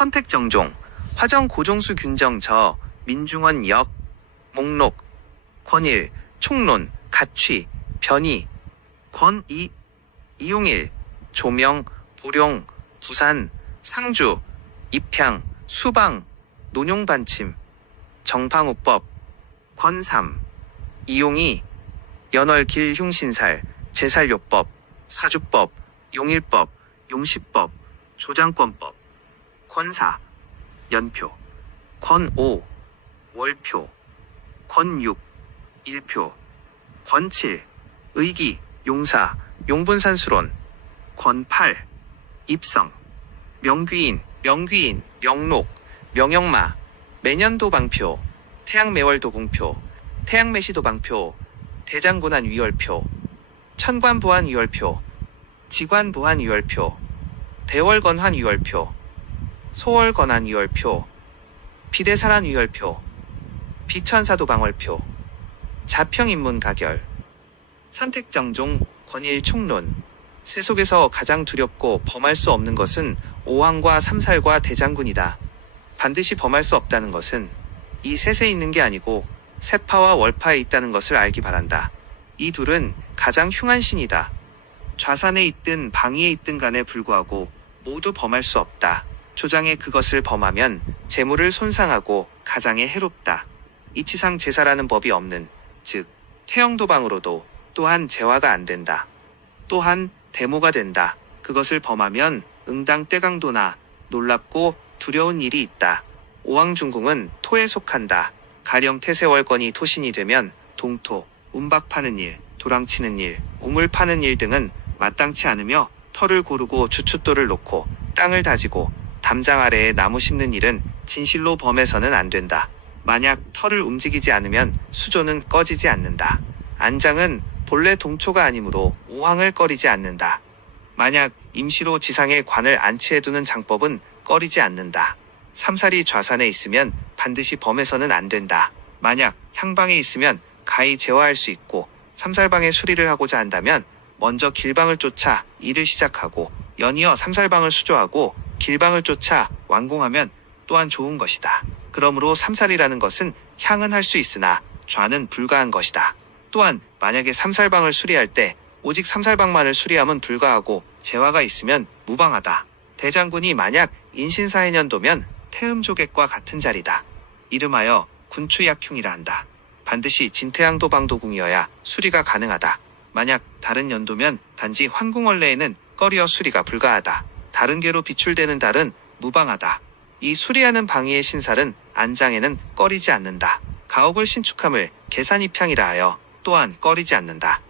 선택정종, 화정 고종수 균정 저, 민중원 역, 목록, 권일, 총론, 가취, 변희, 권이, 이용일, 조명, 보룡, 부산, 상주, 입향, 수방, 논용반침, 정방호법, 권삼, 이용이, 연월길 흉신살, 제살요법, 사주법, 용일법, 용시법, 조장권법, 권사, 연표, 권오, 월표, 권육, 일표, 권칠, 의기, 용사, 용분산수론, 권팔, 입성, 명귀인, 명록, 명영마, 매년도방표, 태양매월도공표, 태양매시도방표, 대장군한위월표, 천관보안위월표, 직관보안위월표, 대월건환위월표, 소월건환위월표, 비대사란위월표, 비천사도방월표, 자평인문가결, 선택정종, 권일총론. 세속에서 가장 두렵고 범할 수 없는 것은 오황과 삼살과 대장군이다. 반드시 범할 수 없다는 것은 이 셋에 있는 게 아니고 세파와 월파에 있다는 것을 알기 바란다. 이 둘은 가장 흉한 신이다. 좌산에 있든 방위에 있든 간에 불구하고 모두 범할 수 없다. 조장에 그것을 범하면 재물을 손상하고 가장에 해롭다. 이치상 제사라는 법이 없는, 즉 태영도방으로도 또한 제화가 안 된다. 또한 대모가 된다. 그것을 범하면 응당 떼강도나 놀랍고 두려운 일이 있다. 오왕중궁은 토에 속한다. 가령 태세월권이 토신이 되면 동토, 운박 파는 일, 도랑치는 일, 우물 파는 일 등은 마땅치 않으며 터를 고르고 주춧돌을 놓고 땅을 다지고 담장 아래에 나무 심는 일은 진실로 범해서는 안 된다. 만약 터를 움직이지 않으면 수조는 꺼지지 않는다. 안장은 본래 동초가 아니므로 오황을 꺼리지 않는다. 만약 임시로 지상에 관을 안치해두는 장법은 꺼리지 않는다. 삼살이 좌산에 있으면 반드시 범해서는 안 된다. 만약 향방에 있으면 가히 제화할 수 있고 삼살방에 수리를 하고자 한다면 먼저 길방을 쫓아 일을 시작하고 연이어 삼살방을 수조하고 길방을 쫓아 완공하면 또한 좋은 것이다. 그러므로 삼살이라는 것은 향은 할 수 있으나 좌는 불가한 것이다. 또한 만약에 삼살방을 수리할 때 오직 삼살방만을 수리하면 불가하고 제화가 있으면 무방하다. 대장군이 만약 인신사해년도면 태음조객과 같은 자리다. 이름하여 군추약흉이라 한다. 반드시 진태양도방도궁이어야 수리가 가능하다. 만약 다른 연도면 단지 환궁원래에는 꺼리어 수리가 불가하다. 다른 개로 비출되는 달은 무방하다. 이 수리하는 방위의 신살은 안장에는 꺼리지 않는다. 가옥을 신축함을 계산입향이라 하여 또한 꺼리지 않는다.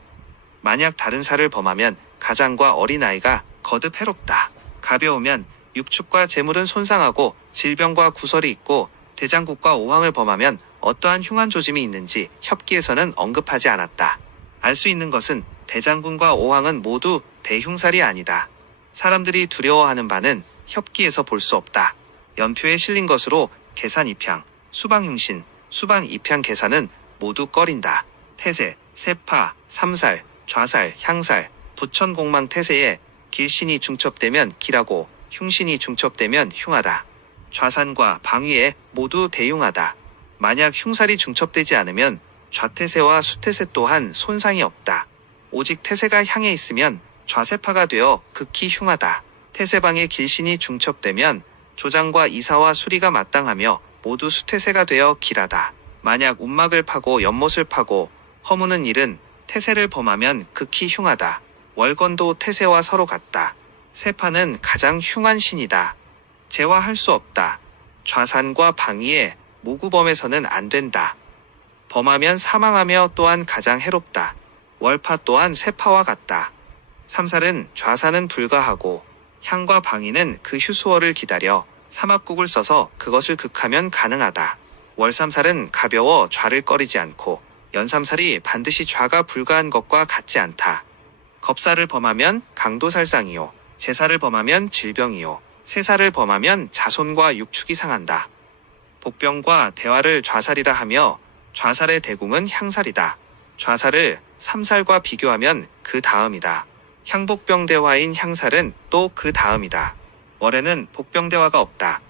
만약 다른 살을 범하면 가장과 어린아이가 거듭 해롭다. 가벼우면 육축과 재물은 손상하고 질병과 구설이 있고 대장국과 오황을 범하면 어떠한 흉한 조짐이 있는지 협기에서는 언급하지 않았다. 알 수 있는 것은 대장군과 오황은 모두 대흉살이 아니다. 사람들이 두려워하는 바는 협기에서 볼 수 없다. 연표에 실린 것으로 계산입향, 수방흉신, 수방입향 계산은 모두 꺼린다. 태세, 세파, 삼살, 좌살, 향살, 부천공망 태세에 길신이 중첩되면 길하고 흉신이 중첩되면 흉하다. 좌산과 방위에 모두 대흉하다. 만약 흉살이 중첩되지 않으면 좌태세와 수태세 또한 손상이 없다. 오직 태세가 향해 있으면 좌세파가 되어 극히 흉하다. 태세방에 길신이 중첩되면 조장과 이사와 수리가 마땅하며 모두 수태세가 되어 길하다. 만약 움막을 파고 연못을 파고 허무는 일은 태세를 범하면 극히 흉하다. 월건도 태세와 서로 같다. 세파는 가장 흉한 신이다. 제화할 수 없다. 좌산과 방위에 모구범해서는 안 된다. 범하면 사망하며 또한 가장 해롭다. 월파 또한 세파와 같다. 삼살은 좌산은 불가하고 향과 방위는 그 휴수어를 기다려 사막국을 써서 그것을 극하면 가능하다. 월삼살은 가벼워 좌를 꺼리지 않고 연삼살이 반드시 좌가 불가한 것과 같지 않다. 겁살을 범하면 강도살상이요, 제살을 범하면 질병이요, 세살을 범하면 자손과 육축이 상한다. 복병과 대화를 좌살이라 하며 좌살의 대궁은 향살이다. 좌살을 삼살과 비교하면 그 다음이다. 향복병대화인 향살은 또 그 다음이다. 월에는 복병대화가 없다.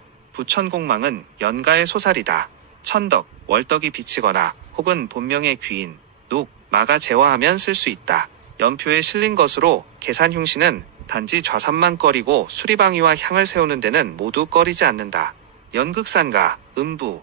부천공망은 연가의 소살이다. 천덕, 월덕이 비치거나 혹은 본명의 귀인, 녹, 마가 제화하면 쓸 수 있다. 연표에 실린 것으로 계산흉신은 단지 좌산만 꺼리고 수리방위와 향을 세우는 데는 모두 꺼리지 않는다. 연극산가, 음부,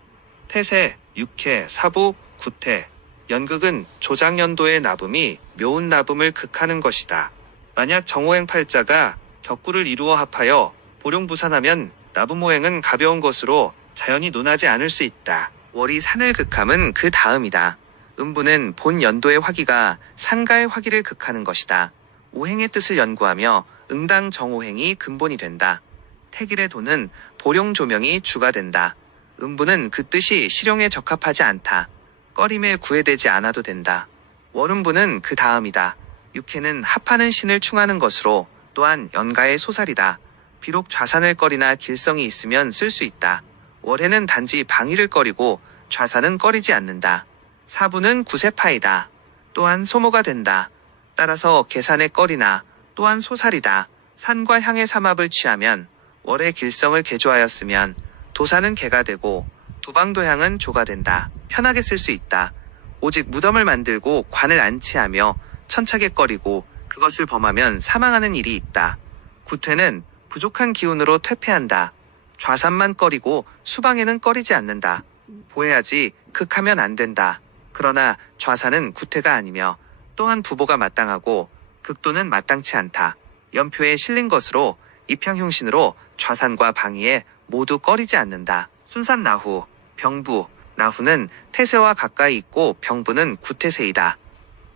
태세, 육회, 사부, 구태. 연극은 조장연도의 나붐이 묘운 나붐을 극하는 것이다. 만약 정오행 팔자가 격구를 이루어 합하여 보룡부산하면 나붐오행은 가벼운 것으로 자연히 논하지 않을 수 있다. 월이 산을 극함은 그 다음이다. 음부는 본 연도의 화기가 산가의 화기를 극하는 것이다. 오행의 뜻을 연구하며 응당 정오행이 근본이 된다. 태길의 도는 보룡 조명이 주가 된다. 음부는 그 뜻이 실용에 적합하지 않다. 꺼림에 구애되지 않아도 된다. 월음부는 그 다음이다. 육해는 합하는 신을 충하는 것으로 또한 연가의 소살이다. 비록 좌산을 꺼리나 길성이 있으면 쓸 수 있다. 월해는 단지 방위를 꺼리고 좌산은 꺼리지 않는다. 사부는 구세파이다. 또한 소모가 된다. 따라서 계산에 꺼리나 또한 소살이다. 산과 향의 삼합을 취하면 월의 길성을 개조하였으면 도사는 개가 되고 도방도향은 조가 된다. 편하게 쓸 수 있다. 오직 무덤을 만들고 관을 안치하며 천착에 꺼리고 그것을 범하면 사망하는 일이 있다. 구퇴는 부족한 기운으로 퇴폐한다. 좌산만 꺼리고 수방에는 꺼리지 않는다. 보해야지 극하면 안 된다. 그러나 좌산은 구퇴가 아니며 또한 부보가 마땅하고 극도는 마땅치 않다. 연표에 실린 것으로 입향흉신으로 좌산과 방위에 모두 꺼리지 않는다. 순산나후, 병부, 나후는 태세와 가까이 있고 병부는 구태세이다.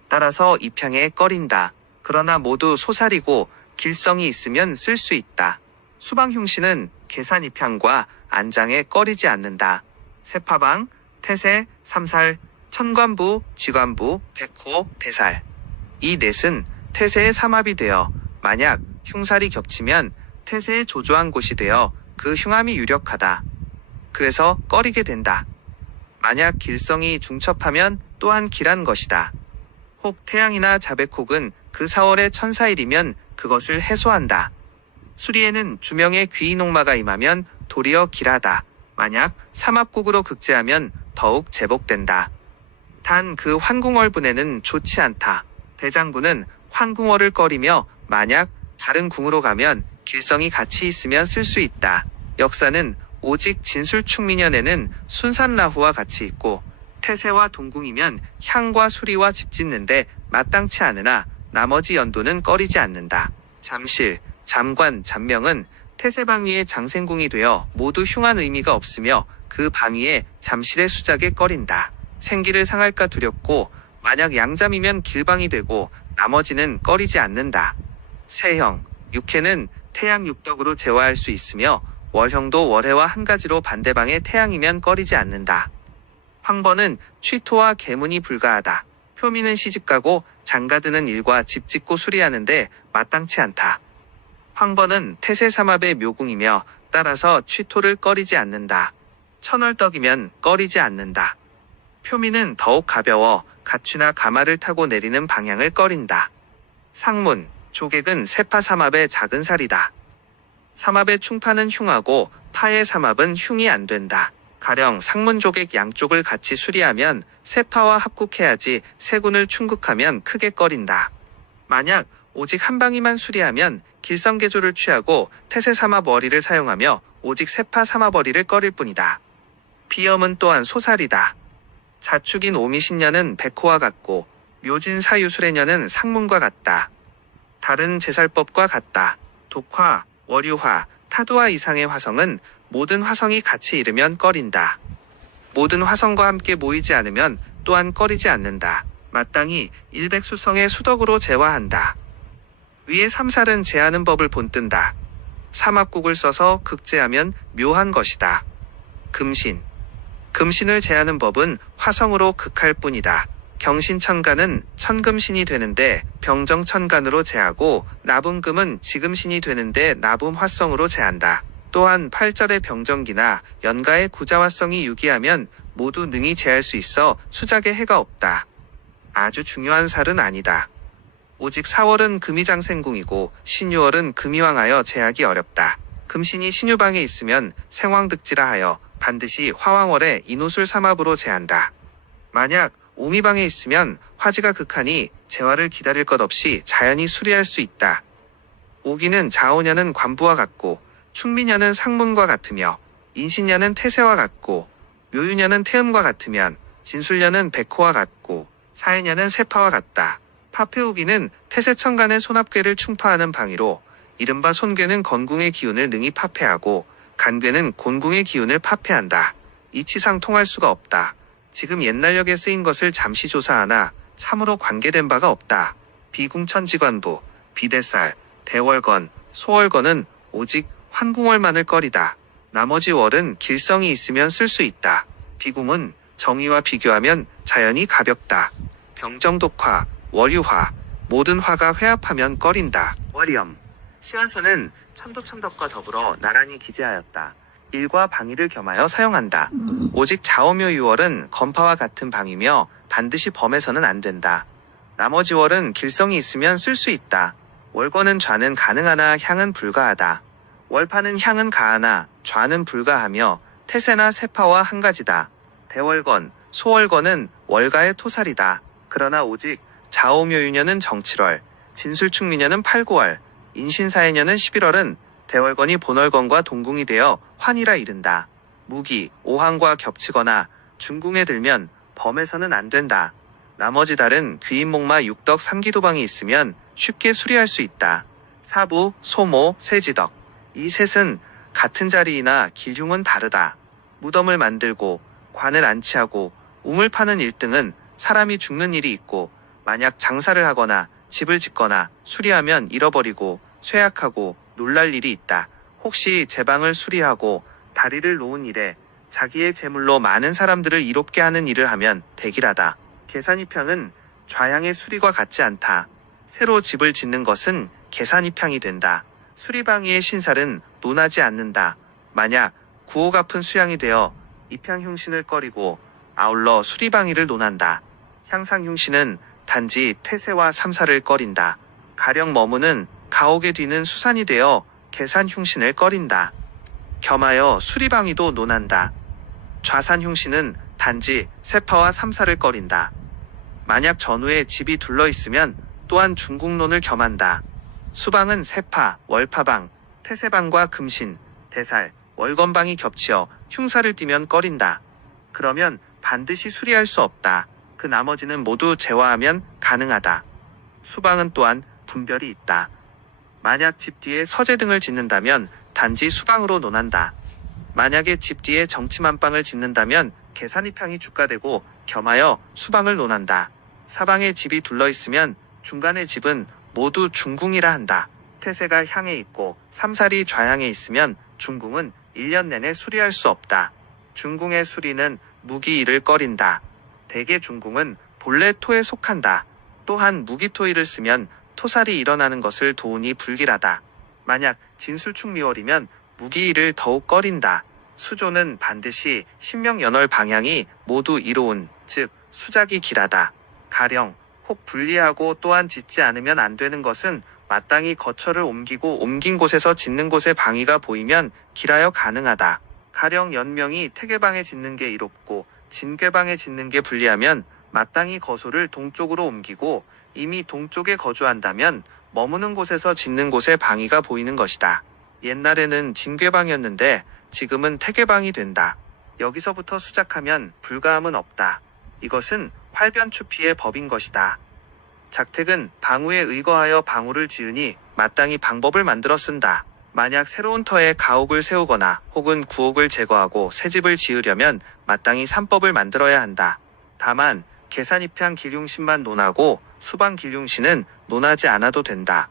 따라서 입향에 꺼린다. 그러나 모두 소살이고 길성이 있으면 쓸 수 있다. 수방흉신은 계산입향과 안장에 꺼리지 않는다. 세파방, 태세, 삼살, 천관부, 지관부, 백호, 대살. 이 넷은 태세의 삼합이 되어 만약 흉살이 겹치면 태세의 조조한 곳이 되어 그 흉함이 유력하다. 그래서 꺼리게 된다. 만약 길성이 중첩하면 또한 길한 것이다. 혹 태양이나 자백혹은 그 4월의 천사일이면 그것을 해소한다. 수리에는 주명의 귀인옥마가 임하면 도리어 길하다. 만약 삼합국으로 극제하면 더욱 제복된다. 단 그 환궁월분에는 좋지 않다. 대장부는 환궁월을 꺼리며 만약 다른 궁으로 가면 길성이 같이 있으면 쓸 수 있다. 역사는 오직 진술충민년에는 순산라후와 같이 있고 태세와 동궁이면 향과 수리와 집짓는데 마땅치 않으나 나머지 연도는 꺼리지 않는다. 잠실, 잠관, 잠명은 태세방위의 장생궁이 되어 모두 흉한 의미가 없으며 그 방위에 잠실의 수작에 꺼린다. 생기를 상할까 두렵고 만약 양잠이면 길방이 되고 나머지는 꺼리지 않는다. 세형, 육해는 태양 육덕으로 제화할 수 있으며 월형도 월해와 한 가지로 반대방의 태양이면 꺼리지 않는다. 황번은 취토와 계문이 불가하다. 표미는 시집가고 장가드는 일과 집 짓고 수리하는데 마땅치 않다. 황번은 태세삼합의 묘궁이며 따라서 취토를 꺼리지 않는다. 천월덕이면 꺼리지 않는다. 표미는 더욱 가벼워 가취나 가마를 타고 내리는 방향을 꺼린다. 상문, 조객은 세파삼합의 작은 살이다. 삼합의 충파는 흉하고 파의 삼합은 흉이 안 된다. 가령 상문조객 양쪽을 같이 수리하면 세파와 합국해야지 세군을 충국하면 크게 꺼린다. 만약 오직 한 방위만 수리하면 길성개조를 취하고 태세삼합 어리를 사용하며 오직 세파 삼합 어리를 꺼릴 뿐이다. 비염은 또한 소살이다. 자축인 오미신년은 백호와 같고 묘진 사유술해년은 상문과 같다. 다른 제살법과 같다. 독화, 월유화, 타두화 이상의 화성은 모든 화성이 같이 이르면 꺼린다. 모든 화성과 함께 모이지 않으면 또한 꺼리지 않는다. 마땅히 일백수성의 수덕으로 제화한다. 위에 삼살은 제하는 법을 본뜬다. 삼합국을 써서 극제하면 묘한 것이다. 금신. 금신을 제하는 법은 화성으로 극할 뿐이다. 경신천간은 천금신이 되는데 병정천간으로 제하고 나붐금은 지금신이 되는데 나붐화성으로 제한다. 또한 8절의 병정기나 연가의 구자화성이 유기하면 모두 능히 제할 수 있어 수작에 해가 없다. 아주 중요한 살은 아니다. 오직 4월은 금이장생궁이고 신유월은 금이왕하여 제하기 어렵다. 금신이 신유방에 있으면 생황득지라 하여 반드시 화왕월에 인옷을 삼합으로 제한다. 만약 오미방에 있으면 화지가 극하니 재화를 기다릴 것 없이 자연히 수리할 수 있다. 오기는 자오년은 관부와 같고 충미년은 상문과 같으며 인신년은 태세와 같고 묘유년은 태음과 같으면 진술년은 백호와 같고 사해년은 세파와 같다. 파폐오기는 태세천간의 손합괴를 충파하는 방위로 이른바 손괴는 건궁의 기운을 능히 파폐하고 간괴는 곤궁의 기운을 파폐한다. 이치상 통할 수가 없다. 지금 옛날력에 쓰인 것을 잠시 조사하나 참으로 관계된 바가 없다. 비궁천지관부, 비대살, 대월건, 소월건은 오직 환궁월만을 꺼리다. 나머지 월은 길성이 있으면 쓸 수 있다. 비궁은 정의와 비교하면 자연히 가볍다. 병정독화, 월유화, 모든 화가 회합하면 꺼린다. 월염, 시한서는 천도천덕과 더불어 나란히 기재하였다. 일과 방위를 겸하여 사용한다. 오직 자오묘유월은 건파와 같은 방이며 반드시 범해서는 안 된다. 나머지 월은 길성이 있으면 쓸 수 있다. 월건은 좌는 가능하나 향은 불가하다. 월파는 향은 가하나 좌는 불가하며 태세나 세파와 한 가지다. 대월건, 소월건은 월가의 토살이다. 그러나 오직 자오묘유년은 정칠월, 진술충미년은 팔구월, 인신사해년은 11월은 대월건이 본월건과 동궁이 되어 환이라 이른다. 무기, 오항과 겹치거나 중궁에 들면 범해서는 안 된다. 나머지 달은 귀인목마 육덕 삼기도방이 있으면 쉽게 수리할 수 있다. 사부, 소모, 세지덕. 이 셋은 같은 자리이나 길흉은 다르다. 무덤을 만들고 관을 안치하고 우물 파는 1등은 사람이 죽는 일이 있고 만약 장사를 하거나 집을 짓거나 수리하면 잃어버리고 쇠약하고 놀랄 일이 있다. 혹시 제방을 수리하고 다리를 놓은 일에 자기의 재물로 많은 사람들을 이롭게 하는 일을 하면 대길하다. 계산이평은 좌향의 수리과 같지 않다. 새로 집을 짓는 것은 계산이평이 된다. 수리방위의 신살은 논하지 않는다. 만약 구호 갚은 수양이 되어 입향흉신을 꺼리고 아울러 수리방위를 논한다. 향상흉신은 단지 태세와 삼사를 꺼린다. 가령 머무는 가옥에 뒤는 수산이 되어 계산흉신을 꺼린다. 겸하여 수리방위도 논한다. 좌산흉신은 단지 세파와 삼사를 꺼린다. 만약 전후에 집이 둘러있으면 또한 중궁론을 겸한다. 수방은 세파, 월파방, 태세방과 금신, 대살, 월건방이 겹치어 흉사를 띠면 꺼린다. 그러면 반드시 수리할 수 없다. 그 나머지는 모두 제화하면 가능하다. 수방은 또한 분별이 있다. 만약 집 뒤에 서재 등을 짓는다면 단지 수방으로 논한다. 만약에 집 뒤에 정치만방을 짓는다면 계산이평이 주가되고 겸하여 수방을 논한다. 사방에 집이 둘러있으면 중간의 집은 모두 중궁이라 한다. 태세가 향해 있고 삼살이 좌향에 있으면 중궁은 1년 내내 수리할 수 없다. 중궁의 수리는 무기일을 꺼린다. 대개 중궁은 본래 토에 속한다. 또한 무기토일을 쓰면 토살이 일어나는 것을 도우니 불길하다. 만약 진술충미월이면 무기일을 더욱 꺼린다. 수조는 반드시 신명연월 방향이 모두 이로운, 즉 수작이 길하다. 가령 혹 분리하고 또한 짓지 않으면 안 되는 것은 마땅히 거처를 옮기고 옮긴 곳에서 짓는 곳의 방위가 보이면 길하여 가능하다. 가령 연명이 태계방에 짓는 게 이롭고 진괴방에 짓는 게 불리하면 마땅히 거소를 동쪽으로 옮기고 이미 동쪽에 거주한다면 머무는 곳에서 짓는 곳의 방위가 보이는 것이다. 옛날에는 진괴방이었는데 지금은 태계방이 된다. 여기서부터 수작하면 불가함은 없다. 이것은 활변추피의 법인 것이다. 작택은 방우에 의거하여 방우를 지으니 마땅히 방법을 만들어 쓴다. 만약 새로운 터에 가옥을 세우거나 혹은 구옥을 제거하고 새 집을 지으려면 마땅히 삼법을 만들어야 한다. 다만 계산입향 길흉신만 논하고 수방 길흉신은 논하지 않아도 된다.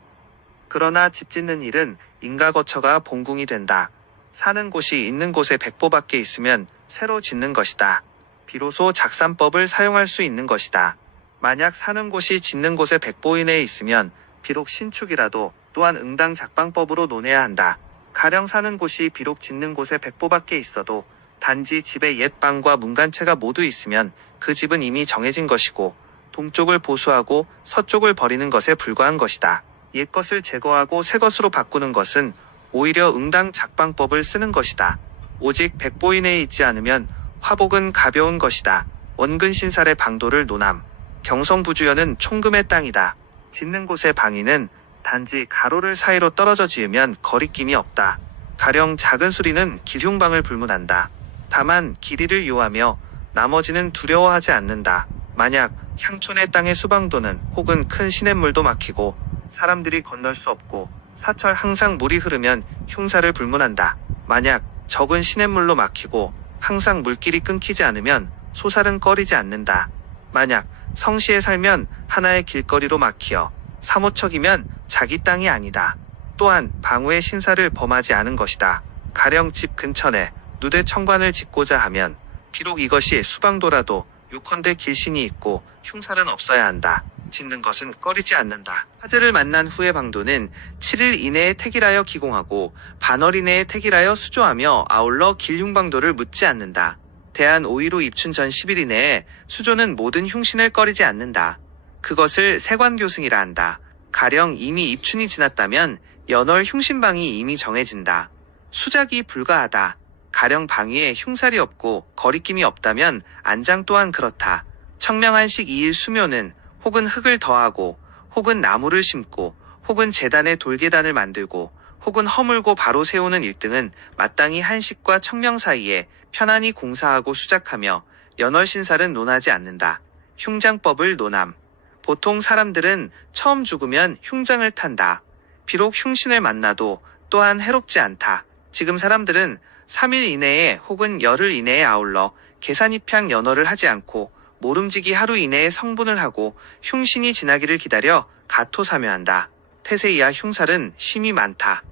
그러나 집 짓는 일은 인가거처가 본궁이 된다. 사는 곳이 있는 곳에 백보밖에 있으면 새로 짓는 것이다. 비로소 작산법을 사용할 수 있는 것이다. 만약 사는 곳이 짓는 곳에 백보 이내에 있으면 비록 신축이라도 또한 응당 작방법으로 논해야 한다. 가령 사는 곳이 비록 짓는 곳에 백보밖에 있어도 단지 집에 옛 방과 문간체가 모두 있으면 그 집은 이미 정해진 것이고 동쪽을 보수하고 서쪽을 버리는 것에 불과한 것이다. 옛 것을 제거하고 새 것으로 바꾸는 것은 오히려 응당 작방법을 쓰는 것이다. 오직 백보인에 있지 않으면 화복은 가벼운 것이다. 원근 신살의 방도를 논함. 경성부주연은 총금의 땅이다. 짓는 곳의 방위는 단지 가로를 사이로 떨어져 지으면 거리낌이 없다. 가령 작은 수리는 길흉방을 불문한다. 다만 길이를 요하며 나머지는 두려워하지 않는다. 만약 향촌의 땅의 수방도는 혹은 큰 시냇물도 막히고 사람들이 건널 수 없고 사철 항상 물이 흐르면 흉사를 불문한다. 만약 적은 시냇물로 막히고 항상 물길이 끊기지 않으면 소살은 꺼리지 않는다. 만약 성시에 살면 하나의 길거리로 막히어 사모척이면 자기 땅이 아니다. 또한 방우의 신사를 범하지 않은 것이다. 가령 집 근처에 누대 청관을 짓고자 하면 비록 이것이 수방도라도 요컨대 길신이 있고 흉살은 없어야 한다. 짓는 것은 꺼리지 않는다. 화제를 만난 후의 방도는 7일 이내에 택일하여 기공하고 반월 이내에 택일하여 수조하며 아울러 길흉방도를 묻지 않는다. 대한 5.15 입춘 전 10일 이내에 수조는 모든 흉신을 꺼리지 않는다. 그것을 세관교승이라 한다. 가령 이미 입춘이 지났다면 연월 흉신방이 이미 정해진다. 수작이 불가하다. 가령 방위에 흉살이 없고 거리낌이 없다면 안장 또한 그렇다. 청명한식 2일 수묘는 혹은 흙을 더하고 혹은 나무를 심고 혹은 재단에 돌계단을 만들고 혹은 허물고 바로 세우는 일등은 마땅히 한식과 청명 사이에 편안히 공사하고 수작하며 연월신살은 논하지 않는다. 흉장법을 논함. 보통 사람들은 처음 죽으면 흉장을 탄다. 비록 흉신을 만나도 또한 해롭지 않다. 지금 사람들은 3일 이내에 혹은 열흘 이내에 아울러 계산입향 연월을 하지 않고 모름지기 하루 이내에 성분을 하고 흉신이 지나기를 기다려 가토사묘한다. 태세 이하 흉살은 심이 많다.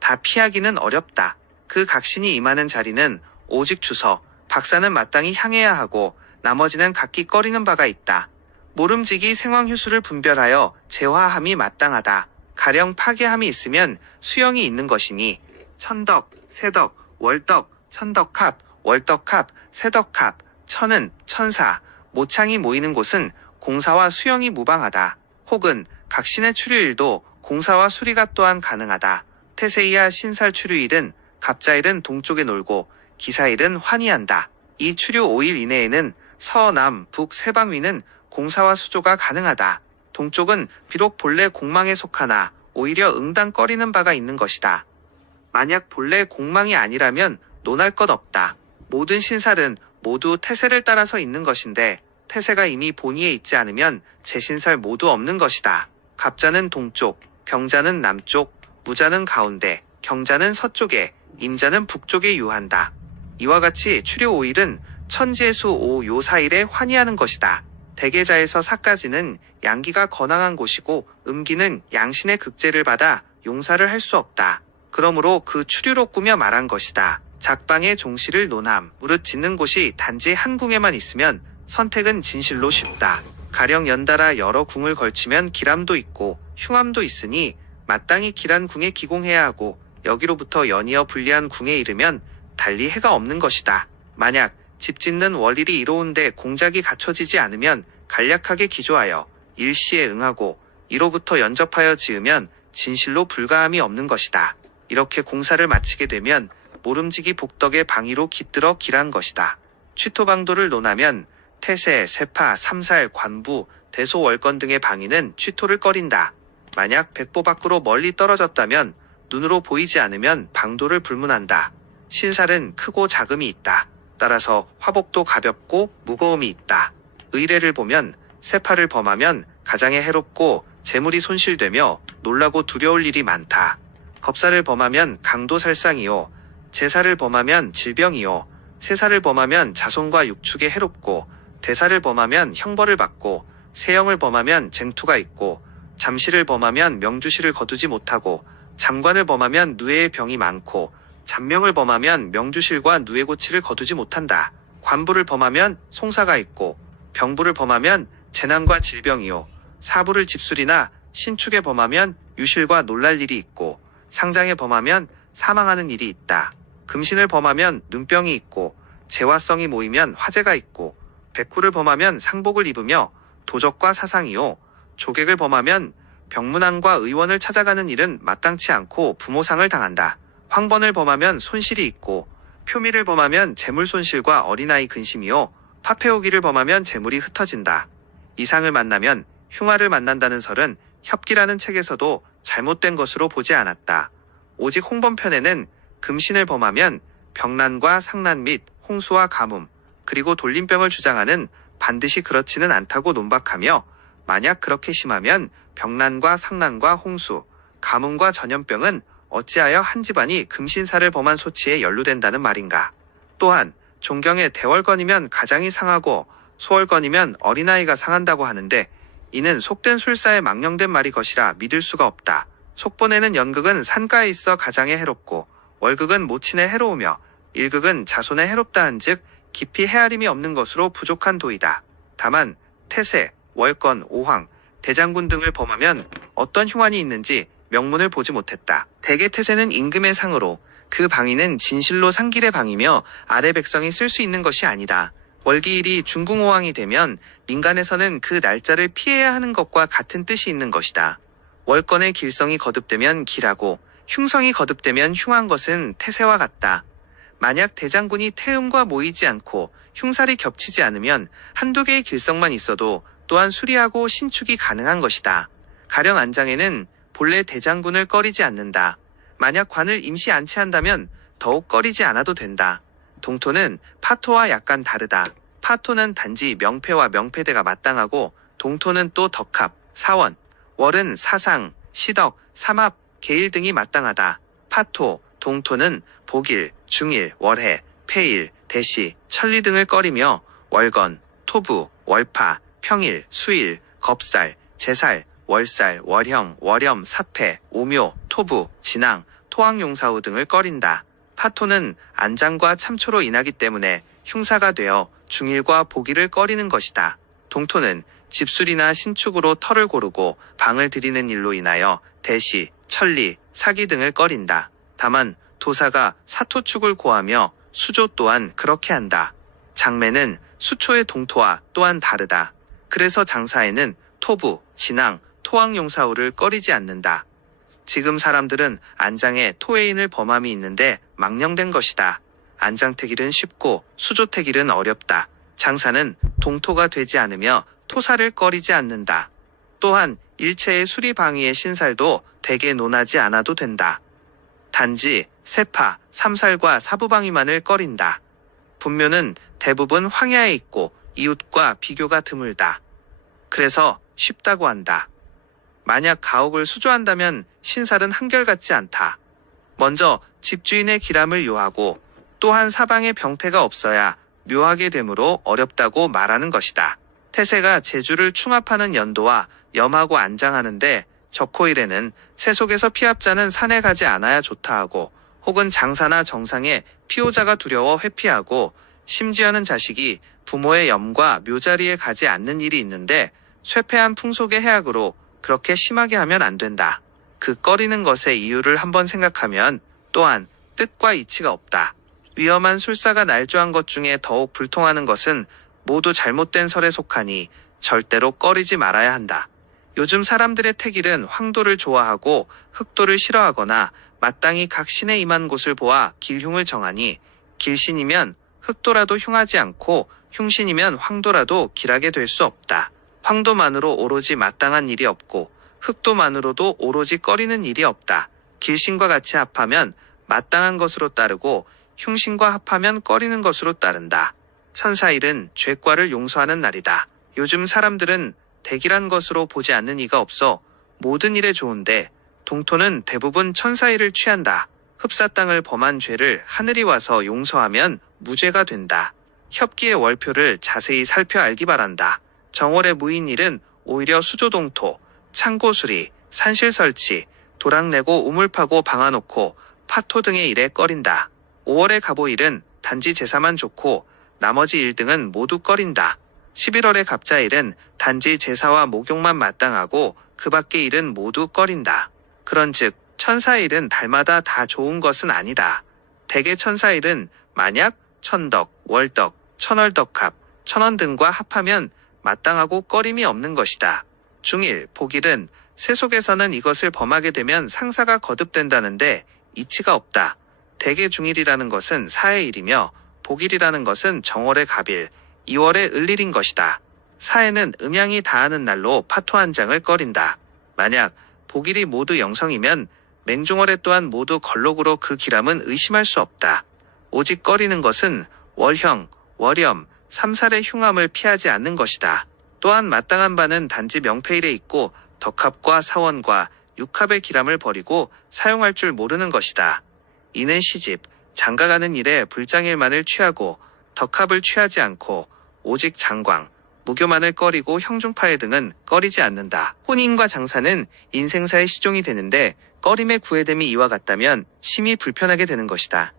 다 피하기는 어렵다. 그 각신이 임하는 자리는 오직 주서, 박사는 마땅히 향해야 하고 나머지는 각기 꺼리는 바가 있다. 모름지기 생황휴수를 분별하여 제화함이 마땅하다. 가령 파괴함이 있으면 수영이 있는 것이니 천덕, 세덕, 월덕, 천덕합, 월덕합, 세덕합, 천은, 천사, 모창이 모이는 곳은 공사와 수영이 무방하다. 혹은 각신의 추류일도 공사와 수리가 또한 가능하다. 태세이하 신살 추류일은 갑자일은 동쪽에 놀고 기사일은 환희한다. 이 추류 5일 이내에는 서, 남, 북 세 방위는 공사와 수조가 가능하다. 동쪽은 비록 본래 공망에 속하나 오히려 응당거리는 바가 있는 것이다. 만약 본래 공망이 아니라면 논할 것 없다. 모든 신살은 모두 태세를 따라서 있는 것인데 태세가 이미 본위에 있지 않으면 제신살 모두 없는 것이다. 갑자는 동쪽, 병자는 남쪽, 무자는 가운데, 경자는 서쪽에, 임자는 북쪽에 유한다. 이와 같이 추료 5일은 천지의 수 5 요 4일에 환희하는 것이다. 대계자에서 사까지는 양기가 건강한 곳이고 음기는 양신의 극제를 받아 용사를 할 수 없다. 그러므로 그 추류로 꾸며 말한 것이다. 작방의 종시를 논함. 무릇 짓는 곳이 단지 한 궁에만 있으면 선택은 진실로 쉽다. 가령 연달아 여러 궁을 걸치면 기람도 있고 흉함도 있으니 마땅히 길한 궁에 기공해야 하고 여기로부터 연이어 불리한 궁에 이르면 달리 해가 없는 것이다. 만약 집 짓는 원리이 이로운데 공작이 갖춰지지 않으면 간략하게 기조하여 일시에 응하고 이로부터 연접하여 지으면 진실로 불가함이 없는 것이다. 이렇게 공사를 마치게 되면 모름지기 복덕의 방위로 깃들어 길한 것이다. 취토방도를 논하면 태세, 세파, 삼살, 관부, 대소, 월건 등의 방위는 취토를 꺼린다. 만약 백보 밖으로 멀리 떨어졌다면 눈으로 보이지 않으면 방도를 불문한다. 신살은 크고 작음이 있다. 따라서 화복도 가볍고 무거움이 있다. 의례를 보면 세파를 범하면 가장에 해롭고 재물이 손실되며 놀라고 두려울 일이 많다. 겁사를 범하면 강도살상이요, 제사를 범하면 질병이요, 세사를 범하면 자손과 육축에 해롭고, 대사를 범하면 형벌을 받고, 세영을 범하면 쟁투가 있고, 잠시를 범하면 명주시를 거두지 못하고, 잠관을 범하면 누에의 병이 많고, 잠명을 범하면 명주실과 누에고치를 거두지 못한다. 관부를 범하면 송사가 있고, 병부를 범하면 재난과 질병이요, 사부를 집술이나 신축에 범하면 유실과 놀랄 일이 있고, 상장에 범하면 사망하는 일이 있다. 금신을 범하면 눈병이 있고, 재화성이 모이면 화재가 있고, 백구를 범하면 상복을 입으며 도적과 사상이요, 조객을 범하면 병문안과 의원을 찾아가는 일은 마땅치 않고 부모상을 당한다. 황번을 범하면 손실이 있고 표미를 범하면 재물 손실과 어린아이 근심이요 파패오기를 범하면 재물이 흩어진다. 이상을 만나면 흉화를 만난다는 설은 협기라는 책에서도 잘못된 것으로 보지 않았다. 오직 홍범편에는 금신을 범하면 병난과 상난 및 홍수와 가뭄 그리고 돌림병을 주장하는 반드시 그렇지는 않다고 논박하며 만약 그렇게 심하면 병난과 상난과 홍수, 가뭄과 전염병은 어찌하여 한 집안이 금신사를 범한 소치에 연루된다는 말인가. 또한 종경의 대월건이면 가장이 상하고 소월건이면 어린아이가 상한다고 하는데 이는 속된 술사에 망령된 말이 것이라 믿을 수가 없다. 속본에는 연극은 산가에 있어 가장에 해롭고 월극은 모친에 해로우며 일극은 자손에 해롭다 한즉 깊이 헤아림이 없는 것으로 부족한 도이다. 다만 태세, 월건, 오황, 대장군 등을 범하면 어떤 흉환이 있는지 명문을 보지 못했다. 대개 태세는 임금의 상으로 그 방위는 진실로 상길의 방이며 아래 백성이 쓸 수 있는 것이 아니다. 월기일이 중궁호황이 되면 민간에서는 그 날짜를 피해야 하는 것과 같은 뜻이 있는 것이다. 월건의 길성이 거듭되면 길하고 흉성이 거듭되면 흉한 것은 태세와 같다. 만약 대장군이 태음과 모이지 않고 흉살이 겹치지 않으면 한두 개의 길성만 있어도 또한 수리하고 신축이 가능한 것이다. 가령 안장에는 본래 대장군을 꺼리지 않는다. 만약 관을 임시 안치한다면 더욱 꺼리지 않아도 된다. 동토는 파토와 약간 다르다. 파토는 단지 명패와 명패대가 마땅하고 동토는 또 덕합, 사원, 월은 사상, 시덕, 삼합, 계일 등이 마땅하다. 파토, 동토는 복일, 중일, 월해, 폐일, 대시, 천리 등을 꺼리며 월건, 토부, 월파, 평일, 수일, 겁살, 제살, 월살, 월형, 월염, 사패, 오묘, 토부, 진앙, 토왕용사후 등을 꺼린다. 파토는 안장과 참초로 인하기 때문에 흉사가 되어 중일과 복일을 꺼리는 것이다. 동토는 집술이나 신축으로 터를 고르고 방을 들이는 일로 인하여 대시, 천리, 사기 등을 꺼린다. 다만 도사가 사토축을 고하며 수조 또한 그렇게 한다. 장매는 수초의 동토와 또한 다르다. 그래서 장사에는 토부, 진앙, 토왕용사후를 꺼리지 않는다. 지금 사람들은 안장에 토해인을 범함이 있는데 망령된 것이다. 안장택일은 쉽고 수조택일은 어렵다. 장사는 동토가 되지 않으며 토사를 꺼리지 않는다. 또한 일체의 수리방위의 신살도 대개 논하지 않아도 된다. 단지 세파, 삼살과 사부방위만을 꺼린다. 분묘는 대부분 황야에 있고 이웃과 비교가 드물다. 그래서 쉽다고 한다. 만약 가옥을 수조한다면 신살은 한결같지 않다. 먼저 집주인의 기람을 요하고 또한 사방에 병폐가 없어야 묘하게 되므로 어렵다고 말하는 것이다. 태세가 제주를 충합하는 연도와 염하고 안장하는데 적호일에는 세속에서 피합자는 산에 가지 않아야 좋다 하고 혹은 장사나 정상에 피호자가 두려워 회피하고 심지어는 자식이 부모의 염과 묘자리에 가지 않는 일이 있는데 쇠폐한 풍속의 해악으로 그렇게 심하게 하면 안 된다. 그 꺼리는 것의 이유를 한번 생각하면 또한 뜻과 이치가 없다. 위험한 술사가 날조한 것 중에 더욱 불통하는 것은 모두 잘못된 설에 속하니 절대로 꺼리지 말아야 한다. 요즘 사람들의 택일은 황도를 좋아하고 흑도를 싫어하거나 마땅히 각 신에 임한 곳을 보아 길흉을 정하니 길신이면 흑도라도 흉하지 않고 흉신이면 황도라도 길하게 될 수 없다. 황도만으로 오로지 마땅한 일이 없고 흑도만으로도 오로지 꺼리는 일이 없다. 길신과 같이 합하면 마땅한 것으로 따르고 흉신과 합하면 꺼리는 것으로 따른다. 천사일은 죄과를 용서하는 날이다. 요즘 사람들은 대기란 것으로 보지 않는 이가 없어 모든 일에 좋은데 동토는 대부분 천사일을 취한다. 흡사 땅을 범한 죄를 하늘이 와서 용서하면 무죄가 된다. 협기의 월표를 자세히 살펴 알기 바란다. 정월의 무인일은 오히려 수조동토, 창고수리, 산실설치, 도랑내고 우물 파고 방아놓고 파토 등의 일에 꺼린다. 5월의 갑오일은 단지 제사만 좋고 나머지 일등은 모두 꺼린다. 11월의 갑자일은 단지 제사와 목욕만 마땅하고 그 밖의 일은 모두 꺼린다. 그런즉 천사일은 달마다 다 좋은 것은 아니다. 대개 천사일은 만약 천덕, 월덕, 천월덕합, 천원 등과 합하면 마땅하고 꺼림이 없는 것이다. 중일, 복일은 세속에서는 이것을 범하게 되면 상사가 거듭된다는데 이치가 없다. 대개 중일이라는 것은 사의 일이며 복일이라는 것은 정월의 갑일, 2월의 을일인 것이다. 사에는 음양이 다하는 날로 파토 한 장을 꺼린다. 만약 복일이 모두 영성이면 맹중월에 또한 모두 걸록으로 그 기람은 의심할 수 없다. 오직 꺼리는 것은 월형, 월염, 삼살의 흉함을 피하지 않는 것이다. 또한 마땅한 바는 단지 명패일에 있고 덕합과 사원과 육합의 기람을 버리고 사용할 줄 모르는 것이다. 이는 시집, 장가가는 일에 불장일만을 취하고 덕합을 취하지 않고 오직 장광, 무교만을 꺼리고 형중파회 등은 꺼리지 않는다. 혼인과 장사는 인생사의 시종이 되는데 꺼림의 구애됨이 이와 같다면 심히 불편하게 되는 것이다.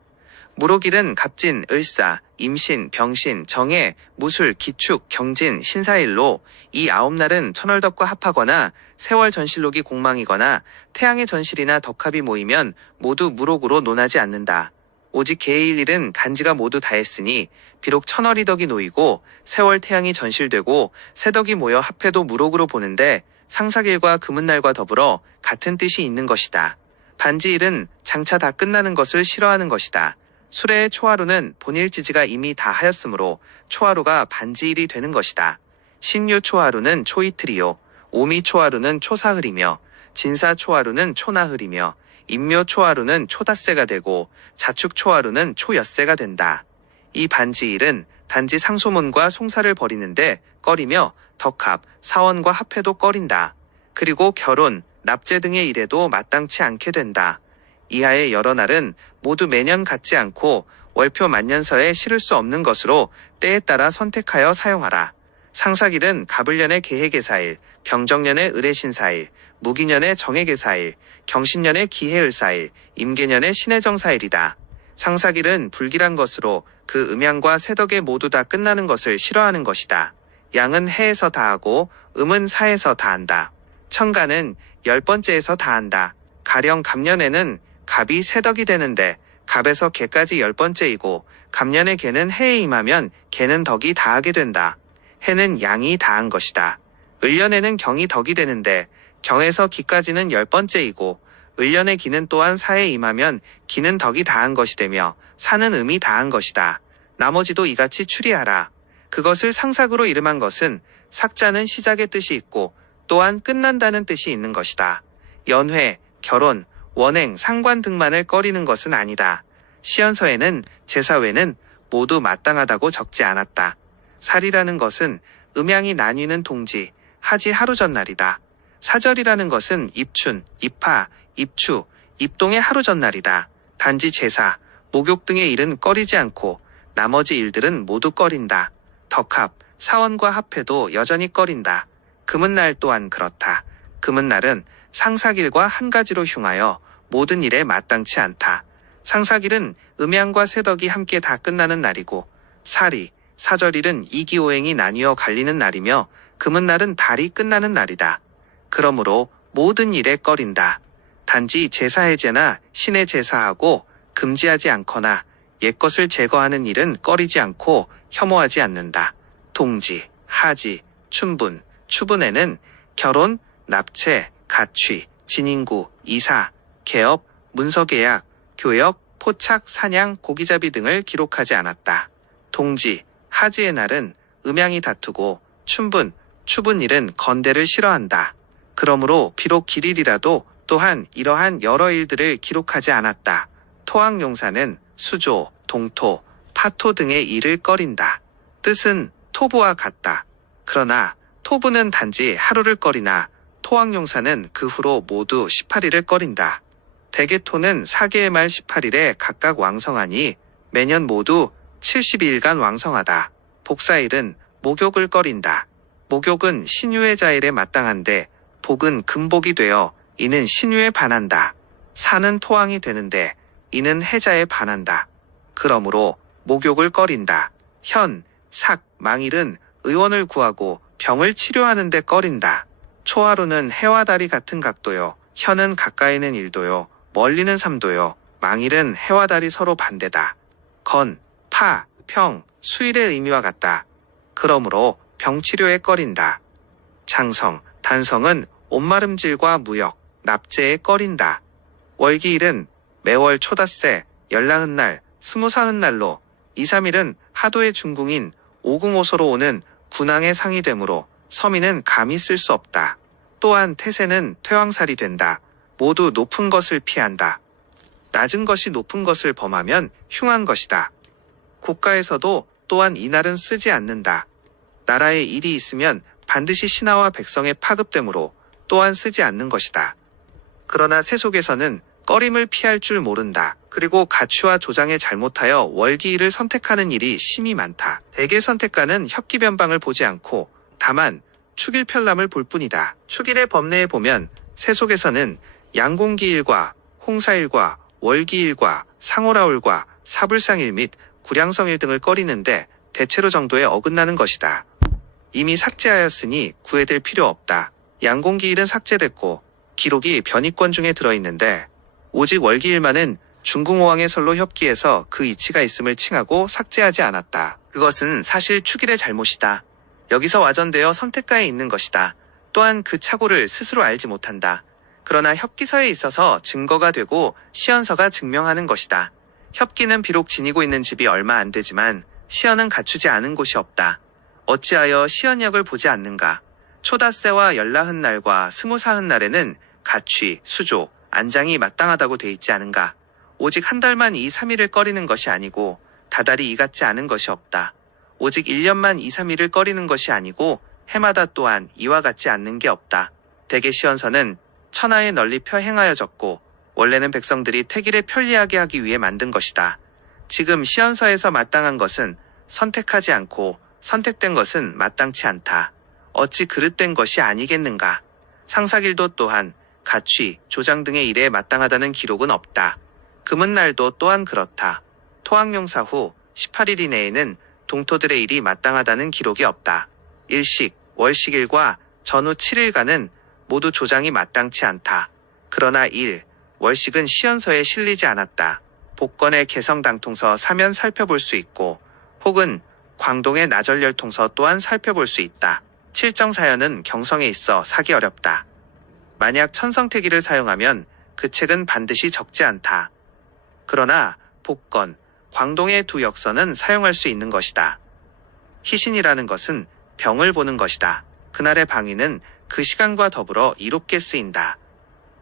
무록일은 갑진, 을사, 임신, 병신, 정해, 무술, 기축, 경진, 신사일로 이 9날은 천월덕과 합하거나 세월 전실록이 공망이거나 태양의 전실이나 덕합이 모이면 모두 무록으로 논하지 않는다. 오직 개일일은 간지가 모두 다했으니 비록 천월이덕이 놓이고 세월 태양이 전실되고 세덕이 모여 합해도 무록으로 보는데 상삭일과 금은날과 더불어 같은 뜻이 있는 것이다. 반지일은 장차 다 끝나는 것을 싫어하는 것이다. 수레의 초하루는 본일지지가 이미 다 하였으므로 초하루가 반지일이 되는 것이다. 신유 초하루는 초이틀이요, 오미 초하루는 초사흘이며 진사 초하루는 초나흘이며 임묘 초하루는 초닷새가 되고 자축 초하루는 초엿새가 된다. 이 반지일은 단지 상소문과 송사를 벌이는데 꺼리며 덕합, 사원과 합해도 꺼린다. 그리고 결혼, 납제 등의 일에도 마땅치 않게 된다. 이하의 여러 날은 모두 매년 같지 않고 월표 만년서에 실을 수 없는 것으로 때에 따라 선택하여 사용하라. 상삭일은 갑을년의 계해계사일, 병정년의 을해신사일, 무기년의 정해계사일, 경신년의 기해을사일, 임계년의 신해정사일이다. 상삭일은 불길한 것으로 그 음양과 세덕에 모두 다 끝나는 것을 싫어하는 것이다. 양은 해에서 다하고 음은 사에서 다한다. 천간은 10번째에서 다한다. 가령 갑년에는 갑이 세덕이 되는데 갑에서 개까지 10번째이고 갑년의 개는 해에 임하면 개는 덕이 다하게 된다. 해는 양이 다한 것이다. 을년에는 경이 덕이 되는데 경에서 기까지는 10번째이고 을년의 기는 또한 사에 임하면 기는 덕이 다한 것이 되며 사는 음이 다한 것이다. 나머지도 이같이 추리하라. 그것을 상삭으로 이름한 것은 삭자는 시작의 뜻이 있고 또한 끝난다는 뜻이 있는 것이다. 연회, 결혼, 원행, 상관 등만을 꺼리는 것은 아니다. 시연서에는 제사 외는 모두 마땅하다고 적지 않았다. 살이라는 것은 음양이 나뉘는 동지, 하지 하루 전날이다. 사절이라는 것은 입춘, 입하, 입추, 입동의 하루 전날이다. 단지 제사, 목욕 등의 일은 꺼리지 않고 나머지 일들은 모두 꺼린다. 덕합, 사원과 합해도 여전히 꺼린다. 금은날 또한 그렇다. 금은날은 상삭일과 한 가지로 흉하여 모든 일에 마땅치 않다. 상삭일은 음양과 세덕이 함께 다 끝나는 날이고 사리, 사절일은 이기오행이 나뉘어 갈리는 날이며 금은날은 달이 끝나는 날이다. 그러므로 모든 일에 꺼린다. 단지 제사해제나 신의 제사하고 금지하지 않거나 옛것을 제거하는 일은 꺼리지 않고 혐오하지 않는다. 동지, 하지, 춘분, 추분에는 결혼, 납체, 가취, 진인구, 이사, 개업, 문서계약, 교역, 포착, 사냥, 고기잡이 등을 기록하지 않았다. 동지, 하지의 날은 음양이 다투고 춘분, 추분일은 건대를 싫어한다. 그러므로 비록 길일이라도 또한 이러한 여러 일들을 기록하지 않았다. 토학용사는 수조, 동토, 파토 등의 일을 꺼린다. 뜻은 토부와 같다. 그러나 토부는 단지 하루를 꺼리나 토학용사는 그 후로 모두 18일을 꺼린다. 대개토는 4개의 말 18일에 각각 왕성하니 매년 모두 72일간 왕성하다. 복사일은 목욕을 꺼린다. 목욕은 신유의 자일에 마땅한데 복은 금복이 되어 이는 신유에 반한다. 사는 토왕이 되는데 이는 해자에 반한다. 그러므로 목욕을 꺼린다. 현, 삭, 망일은 의원을 구하고 병을 치료하는 데 꺼린다. 초하루는 해와 달이 같은 각도요. 현은 가까이는 1도요. 멀리는 3도요. 망일은 해와 달이 서로 반대다. 건, 파, 평, 수일의 의미와 같다. 그러므로 병치료에 꺼린다. 장성, 단성은 옷마름질과 무역, 납제에 꺼린다. 월기일은 매월 초닷새, 열나흔 날, 스무사흔 날로 2, 3일은 하도의 중궁인 오궁오소로 오는 군왕의 상이 되므로 서민은 감히 쓸 수 없다. 또한 태세는 퇴왕살이 된다. 모두 높은 것을 피한다. 낮은 것이 높은 것을 범하면 흉한 것이다. 국가에서도 또한 이날은 쓰지 않는다. 나라에 일이 있으면 반드시 신하와 백성의 파급되므로 또한 쓰지 않는 것이다. 그러나 세속에서는 꺼림을 피할 줄 모른다. 그리고 가취와 조장에 잘못하여 월기일을 선택하는 일이 심히 많다. 대개 선택가는 협기변방을 보지 않고 다만 축일편람을 볼 뿐이다. 축일의 법례에 보면 세속에서는 양공기일과 홍사일과 월기일과 상오라울과 사불상일 및 구량성일 등을 꺼리는데 대체로 정도에 어긋나는 것이다. 이미 삭제하였으니 구애될 필요 없다. 양공기일은 삭제됐고 기록이 변이권 중에 들어있는데 오직 월기일만은 중궁호왕의 설로 협기에서 그 이치가 있음을 칭하고 삭제하지 않았다. 그것은 사실 축일의 잘못이다. 여기서 와전되어 선택가에 있는 것이다. 또한 그 착오를 스스로 알지 못한다. 그러나 협기서에 있어서 증거가 되고 시연서가 증명하는 것이다. 협기는 비록 지니고 있는 집이 얼마 안 되지만 시연은 갖추지 않은 곳이 없다. 어찌하여 시연역을 보지 않는가? 초닷새와 열나흔 날과 스무사흔 날에는 가취, 수조, 안장이 마땅하다고 돼 있지 않은가? 오직 한 달만 2, 3일을 꺼리는 것이 아니고 다달이 이 같지 않은 것이 없다. 오직 1년만 2, 3일을 꺼리는 것이 아니고 해마다 또한 이와 같지 않는 게 없다. 대개 시연서는 천하에 널리 펴 행하여졌고 원래는 백성들이 태길에 편리하게 하기 위해 만든 것이다. 지금 시연서에서 마땅한 것은 선택하지 않고 선택된 것은 마땅치 않다. 어찌 그릇된 것이 아니겠는가? 상사길도 또한 가취, 조장 등의 일에 마땅하다는 기록은 없다. 금은날도 또한 그렇다. 토학용사 후 18일 이내에는 동토들의 일이 마땅하다는 기록이 없다. 일식, 월식일과 전후 7일간은 모두 조장이 마땅치 않다. 그러나 월식은 시연서에 실리지 않았다. 복건의 개성당통서 사면 살펴볼 수 있고 혹은 광동의 나절열통서 또한 살펴볼 수 있다. 칠정사연은 경성에 있어 사기 어렵다. 만약 천성태기를 사용하면 그 책은 반드시 적지 않다. 그러나 복건, 광동의 두 역서는 사용할 수 있는 것이다. 희신이라는 것은 병을 보는 것이다. 그날의 방위는 그 시간과 더불어 이롭게 쓰인다.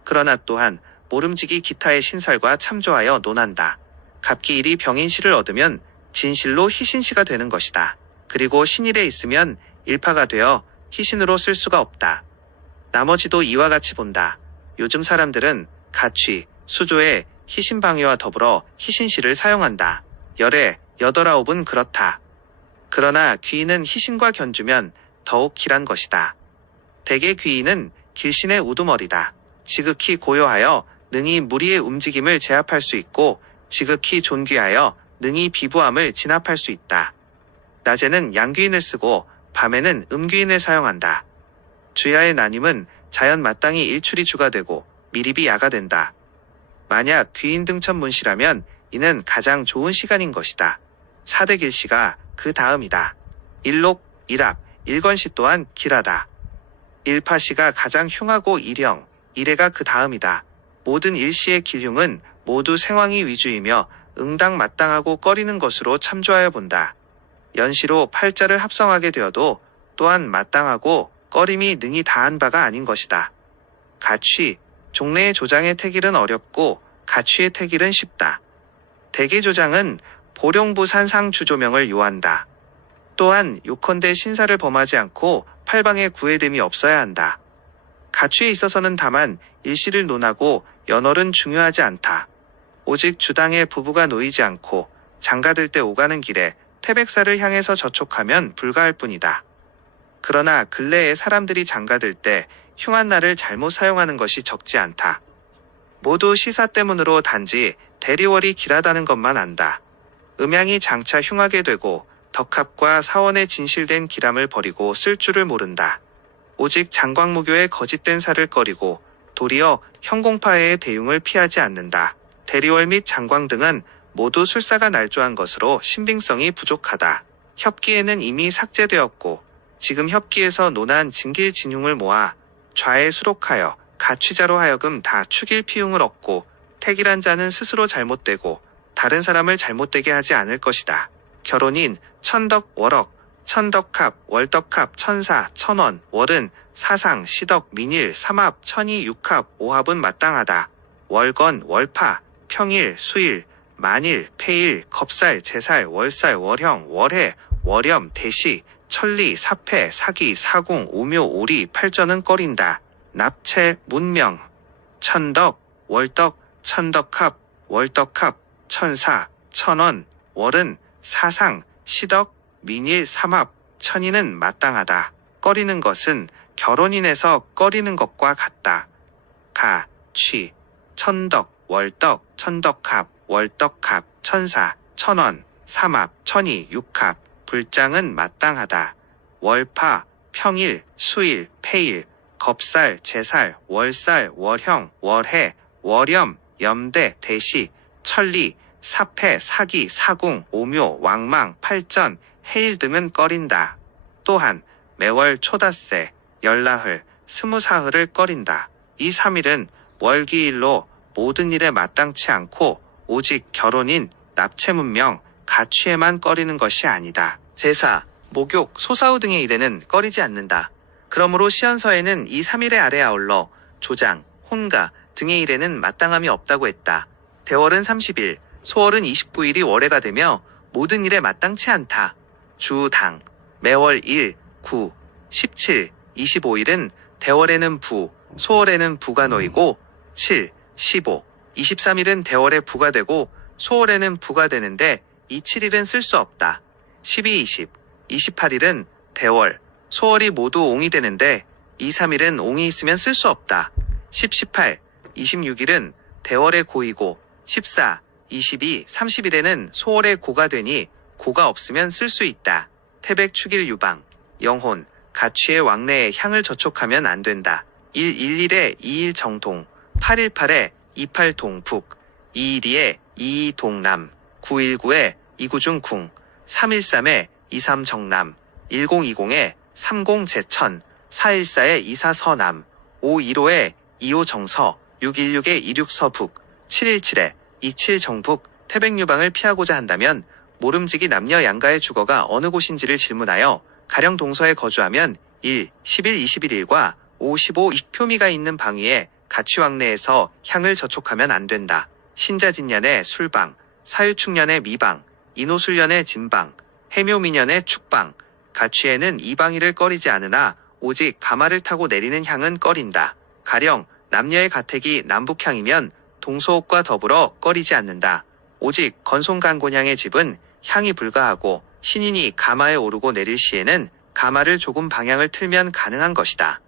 그러나 또한 모름지기 기타의 신설과 참조하여 논한다. 갑기일이 병인시를 얻으면 진실로 희신시가 되는 것이다. 그리고 신일에 있으면 일파가 되어 희신으로 쓸 수가 없다. 나머지도 이와 같이 본다. 요즘 사람들은 가취, 수조에 희신방위와 더불어 희신시를 사용한다. 열에 8, 9은 그렇다. 그러나 귀인은 희신과 견주면 더욱 길한 것이다. 대개 귀인은 길신의 우두머리다. 지극히 고요하여 능히 무리의 움직임을 제압할 수 있고 지극히 존귀하여 능히 비부함을 진압할 수 있다. 낮에는 양귀인을 쓰고 밤에는 음귀인을 사용한다. 주야의 나님은 자연 마땅히 일출이 주가 되고 미립이 야가 된다. 만약 귀인 등천 문시라면 이는 가장 좋은 시간인 것이다. 사대길시가 그 다음이다. 일록, 일합, 일건시 또한 길하다. 일파시가 가장 흉하고 일형, 일해가 그 다음이다. 모든 일시의 길흉은 모두 생황이 위주이며 응당 마땅하고 꺼리는 것으로 참조하여 본다. 연시로 팔자를 합성하게 되어도 또한 마땅하고 꺼림이 능히 다한 바가 아닌 것이다. 가취, 종래의 조장의 태길은 어렵고 가취의 태길은 쉽다. 대개 조장은 보령부산상 주조명을 요한다. 또한 요컨대 신사를 범하지 않고 팔방에 구애됨이 없어야 한다. 가취에 있어서는 다만 일시를 논하고 연월은 중요하지 않다. 오직 주당에 부부가 놓이지 않고 장가들 때 오가는 길에 태백사를 향해서 저촉하면 불가할 뿐이다. 그러나 근래에 사람들이 장가들 때 흉한 날을 잘못 사용하는 것이 적지 않다. 모두 시사 때문으로 단지 대리월이 길하다는 것만 안다. 음양이 장차 흉하게 되고 덕합과 사원에 진실된 기람을 버리고 쓸 줄을 모른다. 오직 장광무교의 거짓된 살을 꺼리고 도리어 형공파해의 대흉을 피하지 않는다. 대리월 및 장광 등은 모두 술사가 날조한 것으로 신빙성이 부족하다. 협기에는 이미 삭제되었고 지금 협기에서 논한 진길진흉을 모아 좌에 수록하여 가취자로 하여금 다 축일 피흉을 얻고 택일한 자는 스스로 잘못되고 다른 사람을 잘못되게 하지 않을 것이다. 결혼인 천덕 월억, 천덕합, 월덕합, 천사, 천원, 월은 사상, 시덕, 민일, 삼합, 천이, 육합, 오합은 마땅하다. 월건, 월파, 평일, 수일, 만일, 폐일, 겁살, 제살, 월살, 월형, 월해, 월염, 대시, 천리, 사패, 사기, 사공, 오묘, 오리, 팔전은 꺼린다. 납체, 문명, 천덕, 월덕, 천덕합, 월덕합, 천사, 천원, 월은 사상, 시덕, 민일, 삼합, 천인은 마땅하다. 꺼리는 것은 결혼인에서 꺼리는 것과 같다. 가, 취, 천덕, 월덕, 천덕합, 월덕합, 천사, 천원, 삼합, 천이, 육합, 불장은 마땅하다. 월파, 평일, 수일, 폐일, 겁살, 제살, 월살, 월형, 월해, 월염, 염대, 대시, 천리, 사패, 사기, 사궁, 오묘, 왕망, 팔전, 해일 등은 꺼린다. 또한 매월 초닷새, 열나흘, 스무사흘을 꺼린다. 이 3일은 월기일로 모든 일에 마땅치 않고 오직 결혼인, 납체문명, 가취에만 꺼리는 것이 아니다. 제사, 목욕, 소사후 등의 일에는 꺼리지 않는다. 그러므로 시연서에는 이 3일의 아래 아울러 조장, 혼가 등의 일에는 마땅함이 없다고 했다. 대월은 30일, 소월은 29일이 월해가 되며 모든 일에 마땅치 않다. 주, 당, 매월 1, 9, 17, 25일은 대월에는 부, 소월에는 부가 놓이고 7, 15, 23일은 대월에 부가 되고 소월에는 부가 되는데 이 7일은 쓸 수 없다. 12, 20, 28일은 대월, 소월이 모두 옹이 되는데 이 3일은 옹이 있으면 쓸 수 없다. 10, 18, 26일은 대월에 고이고 14, 22, 30일에는 소월에 고가 되니 고가 없으면 쓸 수 있다. 태백 축일 유방, 영혼, 가취의 왕래에 향을 저촉하면 안 된다. 111에 2일 정동, 818에 28 동북, 212에 22 동남, 919에 29중 궁, 313에 23 정남, 1020에 30 제천, 414에 24 서남, 515에 25 정서, 616에 26 서북, 717에 27 정북, 태백유방을 피하고자 한다면 모름지기 남녀 양가의 주거가 어느 곳인지를 질문하여 가령 동서에 거주하면 1, 10일, 21일과 5, 15, 20표미가 있는 방위에 가취왕래에서 향을 저촉하면 안 된다. 신자진년의 술방, 사유축년의 미방, 인호술년의 진방, 해묘미년의 축방, 가취에는 이 방위를 꺼리지 않으나 오직 가마를 타고 내리는 향은 꺼린다. 가령 남녀의 가택이 남북향이면 동서옥과 더불어 꺼리지 않는다. 오직 건송간곤향의 집은 향이 불가하고 신인이 가마에 오르고 내릴 시에는 가마를 조금 방향을 틀면 가능한 것이다.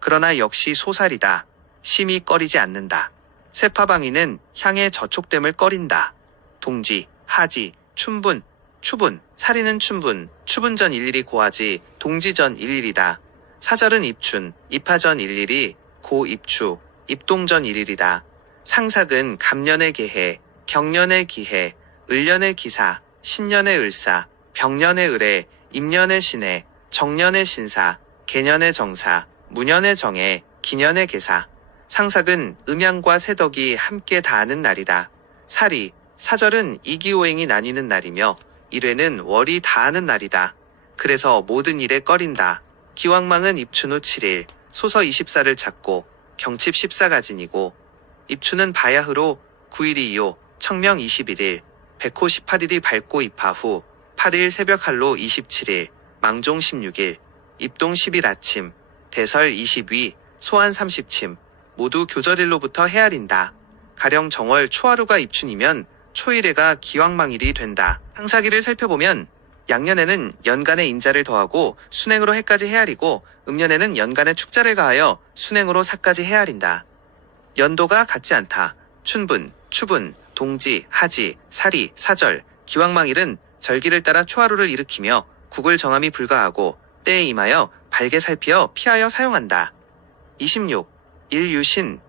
그러나 역시 소살이다. 심히 꺼리지 않는다. 세파방위는 향의 저촉됨을 꺼린다. 동지, 하지, 춘분, 추분, 살이는 춘분, 추분전 일일이 고하지, 동지전 일일이다. 사절은 입춘, 입하전 일일이 고 입추, 입동전 일일이다. 상삭은 갑년의 계해, 경년의 기해, 을년의 기사, 신년의 을사, 병년의 을해, 임년의 신해, 정년의 신사, 개년의 정사, 무년의 정해, 기년의 계사. 상삭은 음양과 세덕이 함께 다하는 날이다. 살이, 사절은 이기오행이 나뉘는 날이며 일회는 월이 다하는 날이다. 그래서 모든 일에 꺼린다. 기왕망은 입춘 후 7일, 소서 24를 찾고 경칩 14가진이고 입춘은 바야흐로 9일이요, 청명 21일, 백호 18일이 밝고 입하 후 8일 새벽 할로 27일, 망종 16일, 입동 10일 아침, 대설 20위, 소환 30침, 모두 교절일로부터 헤아린다. 가령 정월 초하루가 입춘이면 초일해가 기왕망일이 된다. 상사기를 살펴보면 양년에는 연간의 인자를 더하고 순행으로 해까지 헤아리고 음년에는 연간의 축자를 가하여 순행으로 사까지 헤아린다. 연도가 같지 않다. 춘분, 추분, 동지, 하지, 살이, 사절, 기왕망일은 절기를 따라 초하루를 일으키며 국을 정함이 불가하고 때에 임하여 발게 살피어 피하여 사용한다. 26. 일유신,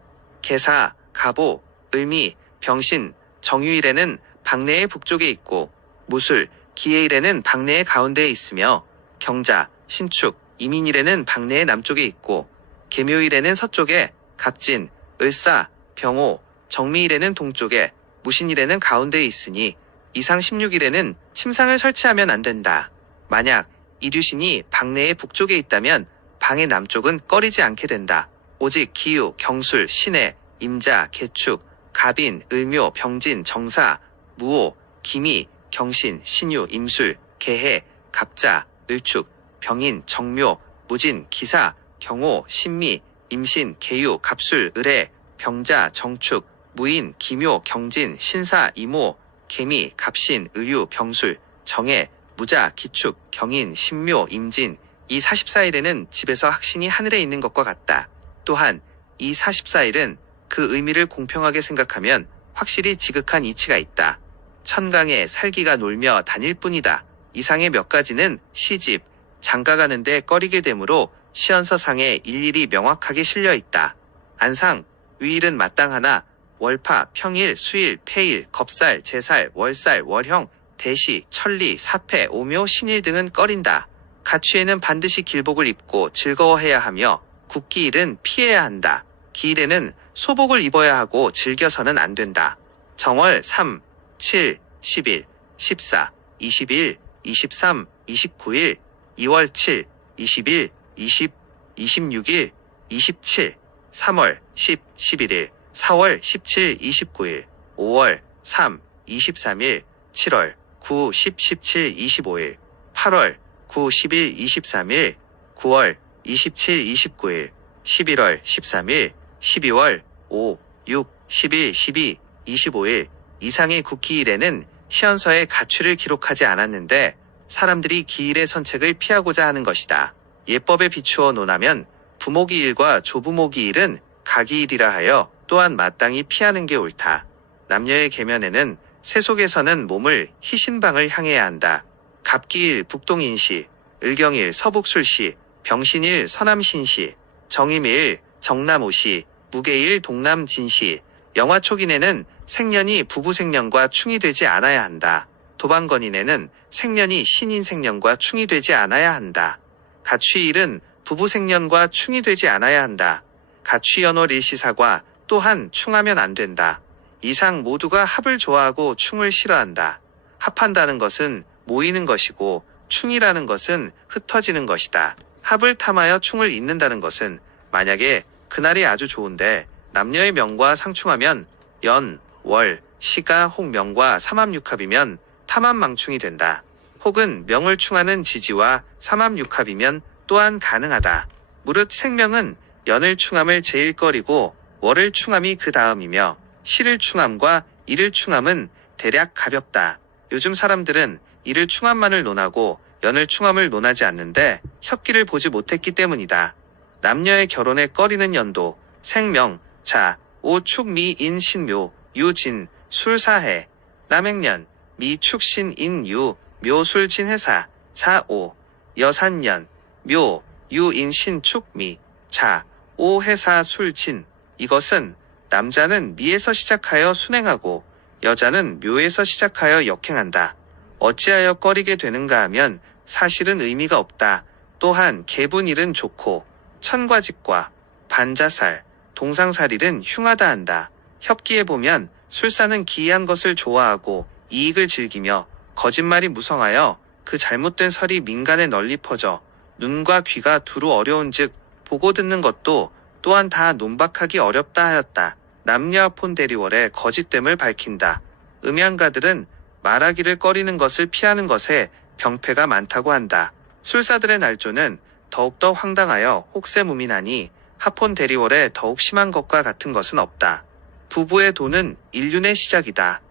개사, 가보, 을미, 병신, 정유일에는 박내의 북쪽에 있고 무술, 기해일에는 박내의 가운데에 있으며 경자, 신축, 이민일에는 박내의 남쪽에 있고 계묘일에는 서쪽에 갑진, 을사, 병호, 정미일에는 동쪽에 무신일에는 가운데에 있으니 이상 16일에는 침상을 설치하면 안 된다. 만약 이류신이 방 내의 북쪽에 있다면 방의 남쪽은 꺼리지 않게 된다. 오직 기유, 경술, 신해, 임자, 개축, 갑인, 을묘, 병진, 정사, 무오, 기미, 경신, 신유, 임술, 개해, 갑자, 을축, 병인, 정묘, 무진, 기사, 경호, 신미, 임신, 계유, 갑술, 을해, 병자, 정축, 무인, 기묘, 경진, 신사, 이모, 개미, 갑신, 의유, 병술, 정해, 무자, 기축, 경인, 신묘, 임진. 이 44일에는 집에서 학신이 하늘에 있는 것과 같다. 또한 이 44일은 그 의미를 공평하게 생각하면 확실히 지극한 이치가 있다. 천강에 살기가 놀며 다닐 뿐이다. 이상의 몇 가지는 시집, 장가가는데 꺼리게 되므로 시연서상에 일일이 명확하게 실려 있다. 안상, 위일은 마땅하나 월파, 평일, 수일, 폐일, 겁살, 제살, 월살, 월형, 대시, 천리, 사패, 오묘, 신일 등은 꺼린다. 가취에는 반드시 길복을 입고 즐거워해야 하며 국기일은 피해야 한다. 기일에는 소복을 입어야 하고 즐겨서는 안 된다. 정월 3, 7, 10일, 14, 21, 23, 29일, 2월 7, 20일, 20, 26일, 27, 3월 10, 11일, 4월 17, 29일, 5월 3, 23일, 7월 9, 10, 17, 25일, 8월 9, 10일, 23일, 9월 27, 29일, 11월 13일, 12월 5, 6, 11, 12, 25일 이상의 국기일에는 시연서에 가취를 기록하지 않았는데 사람들이 기일의 선책을 피하고자 하는 것이다. 예법에 비추어 논하면 부모기일과 조부모기일은 가기일이라 하여 또한 마땅히 피하는 게 옳다. 남녀의 계면에는 세속에서는 몸을 희신방을 향해야 한다. 갑기일 북동인시, 을경일 서북술시, 병신일 서남신시, 정임일 정남오시, 무계일 동남진시, 영화초긴에는 생년이 부부생년과 충이 되지 않아야 한다. 도방건인에는 생년이 신인생년과 충이 되지 않아야 한다. 가취일은 부부생년과 충이 되지 않아야 한다. 가취연월 일시사과 또한 충하면 안 된다. 이상 모두가 합을 좋아하고 충을 싫어한다. 합한다는 것은 모이는 것이고 충이라는 것은 흩어지는 것이다. 합을 탐하여 충을 잇는다는 것은 만약에 그날이 아주 좋은데 남녀의 명과 상충하면 연, 월, 시가 혹 명과 삼합육합이면 탐합망충이 된다. 혹은 명을 충하는 지지와 삼합육합이면 또한 가능하다. 무릇 생명은 연을 충함을 제일 꺼리고 월을 충함이 그 다음이며 시를 충함과 일을 충함은 대략 가볍다. 요즘 사람들은 일을 충함만을 논하고 연을 충함을 논하지 않는데 협기를 보지 못했기 때문이다. 남녀의 결혼에 꺼리는 연도, 생명, 자, 오축 미인 신묘, 유진, 술사해, 남행년, 미축신 인유, 묘술 진해사, 자오, 여산년, 묘, 유인 신축 미, 자, 오해사 술진. 이것은 남자는 미에서 시작하여 순행하고 여자는 묘에서 시작하여 역행한다. 어찌하여 꺼리게 되는가 하면 사실은 의미가 없다. 또한 계분일은 좋고 천과직과 반자살, 동상살일은 흉하다 한다. 협기에 보면 술사는 기이한 것을 좋아하고 이익을 즐기며 거짓말이 무성하여 그 잘못된 설이 민간에 널리 퍼져 눈과 귀가 두루 어려운즉 보고 듣는 것도 또한 다 논박하기 어렵다 하였다. 남녀 폰대리월의 거짓됨을 밝힌다. 음양가들은 말하기를 꺼리는 것을 피하는 것에 병폐가 많다고 한다. 술사들의 날조는 더욱더 황당하여 혹세무민하니 하폰 대리월에 더욱 심한 것과 같은 것은 없다. 부부의 도는 인륜의 시작이다.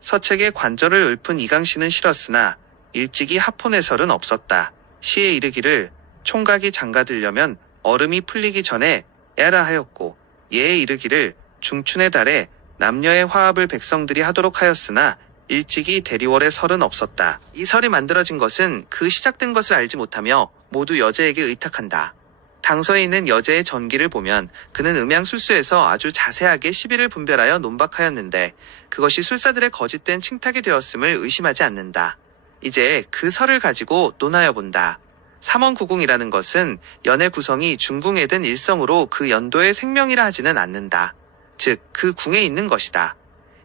서책에 관절을 읊은 이강씨는 싫었으나 일찍이 하폰해설은 없었다. 시에 이르기를 총각이 장가들려면 얼음이 풀리기 전에 애라 하였고 예에 이르기를 중춘의 달에 남녀의 화합을 백성들이 하도록 하였으나 일찍이 대리월의 설은 없었다. 이 설이 만들어진 것은 그 시작된 것을 알지 못하며 모두 여제에게 의탁한다. 당서에 있는 여제의 전기를 보면 그는 음양술수에서 아주 자세하게 시비를 분별하여 논박하였는데 그것이 술사들의 거짓된 칭탁이 되었음을 의심하지 않는다. 이제 그 설을 가지고 논하여 본다. 삼원구궁이라는 것은 연의 구성이 중궁에 든 일성으로 그 연도의 생명이라 하지는 않는다. 즉 그 궁에 있는 것이다.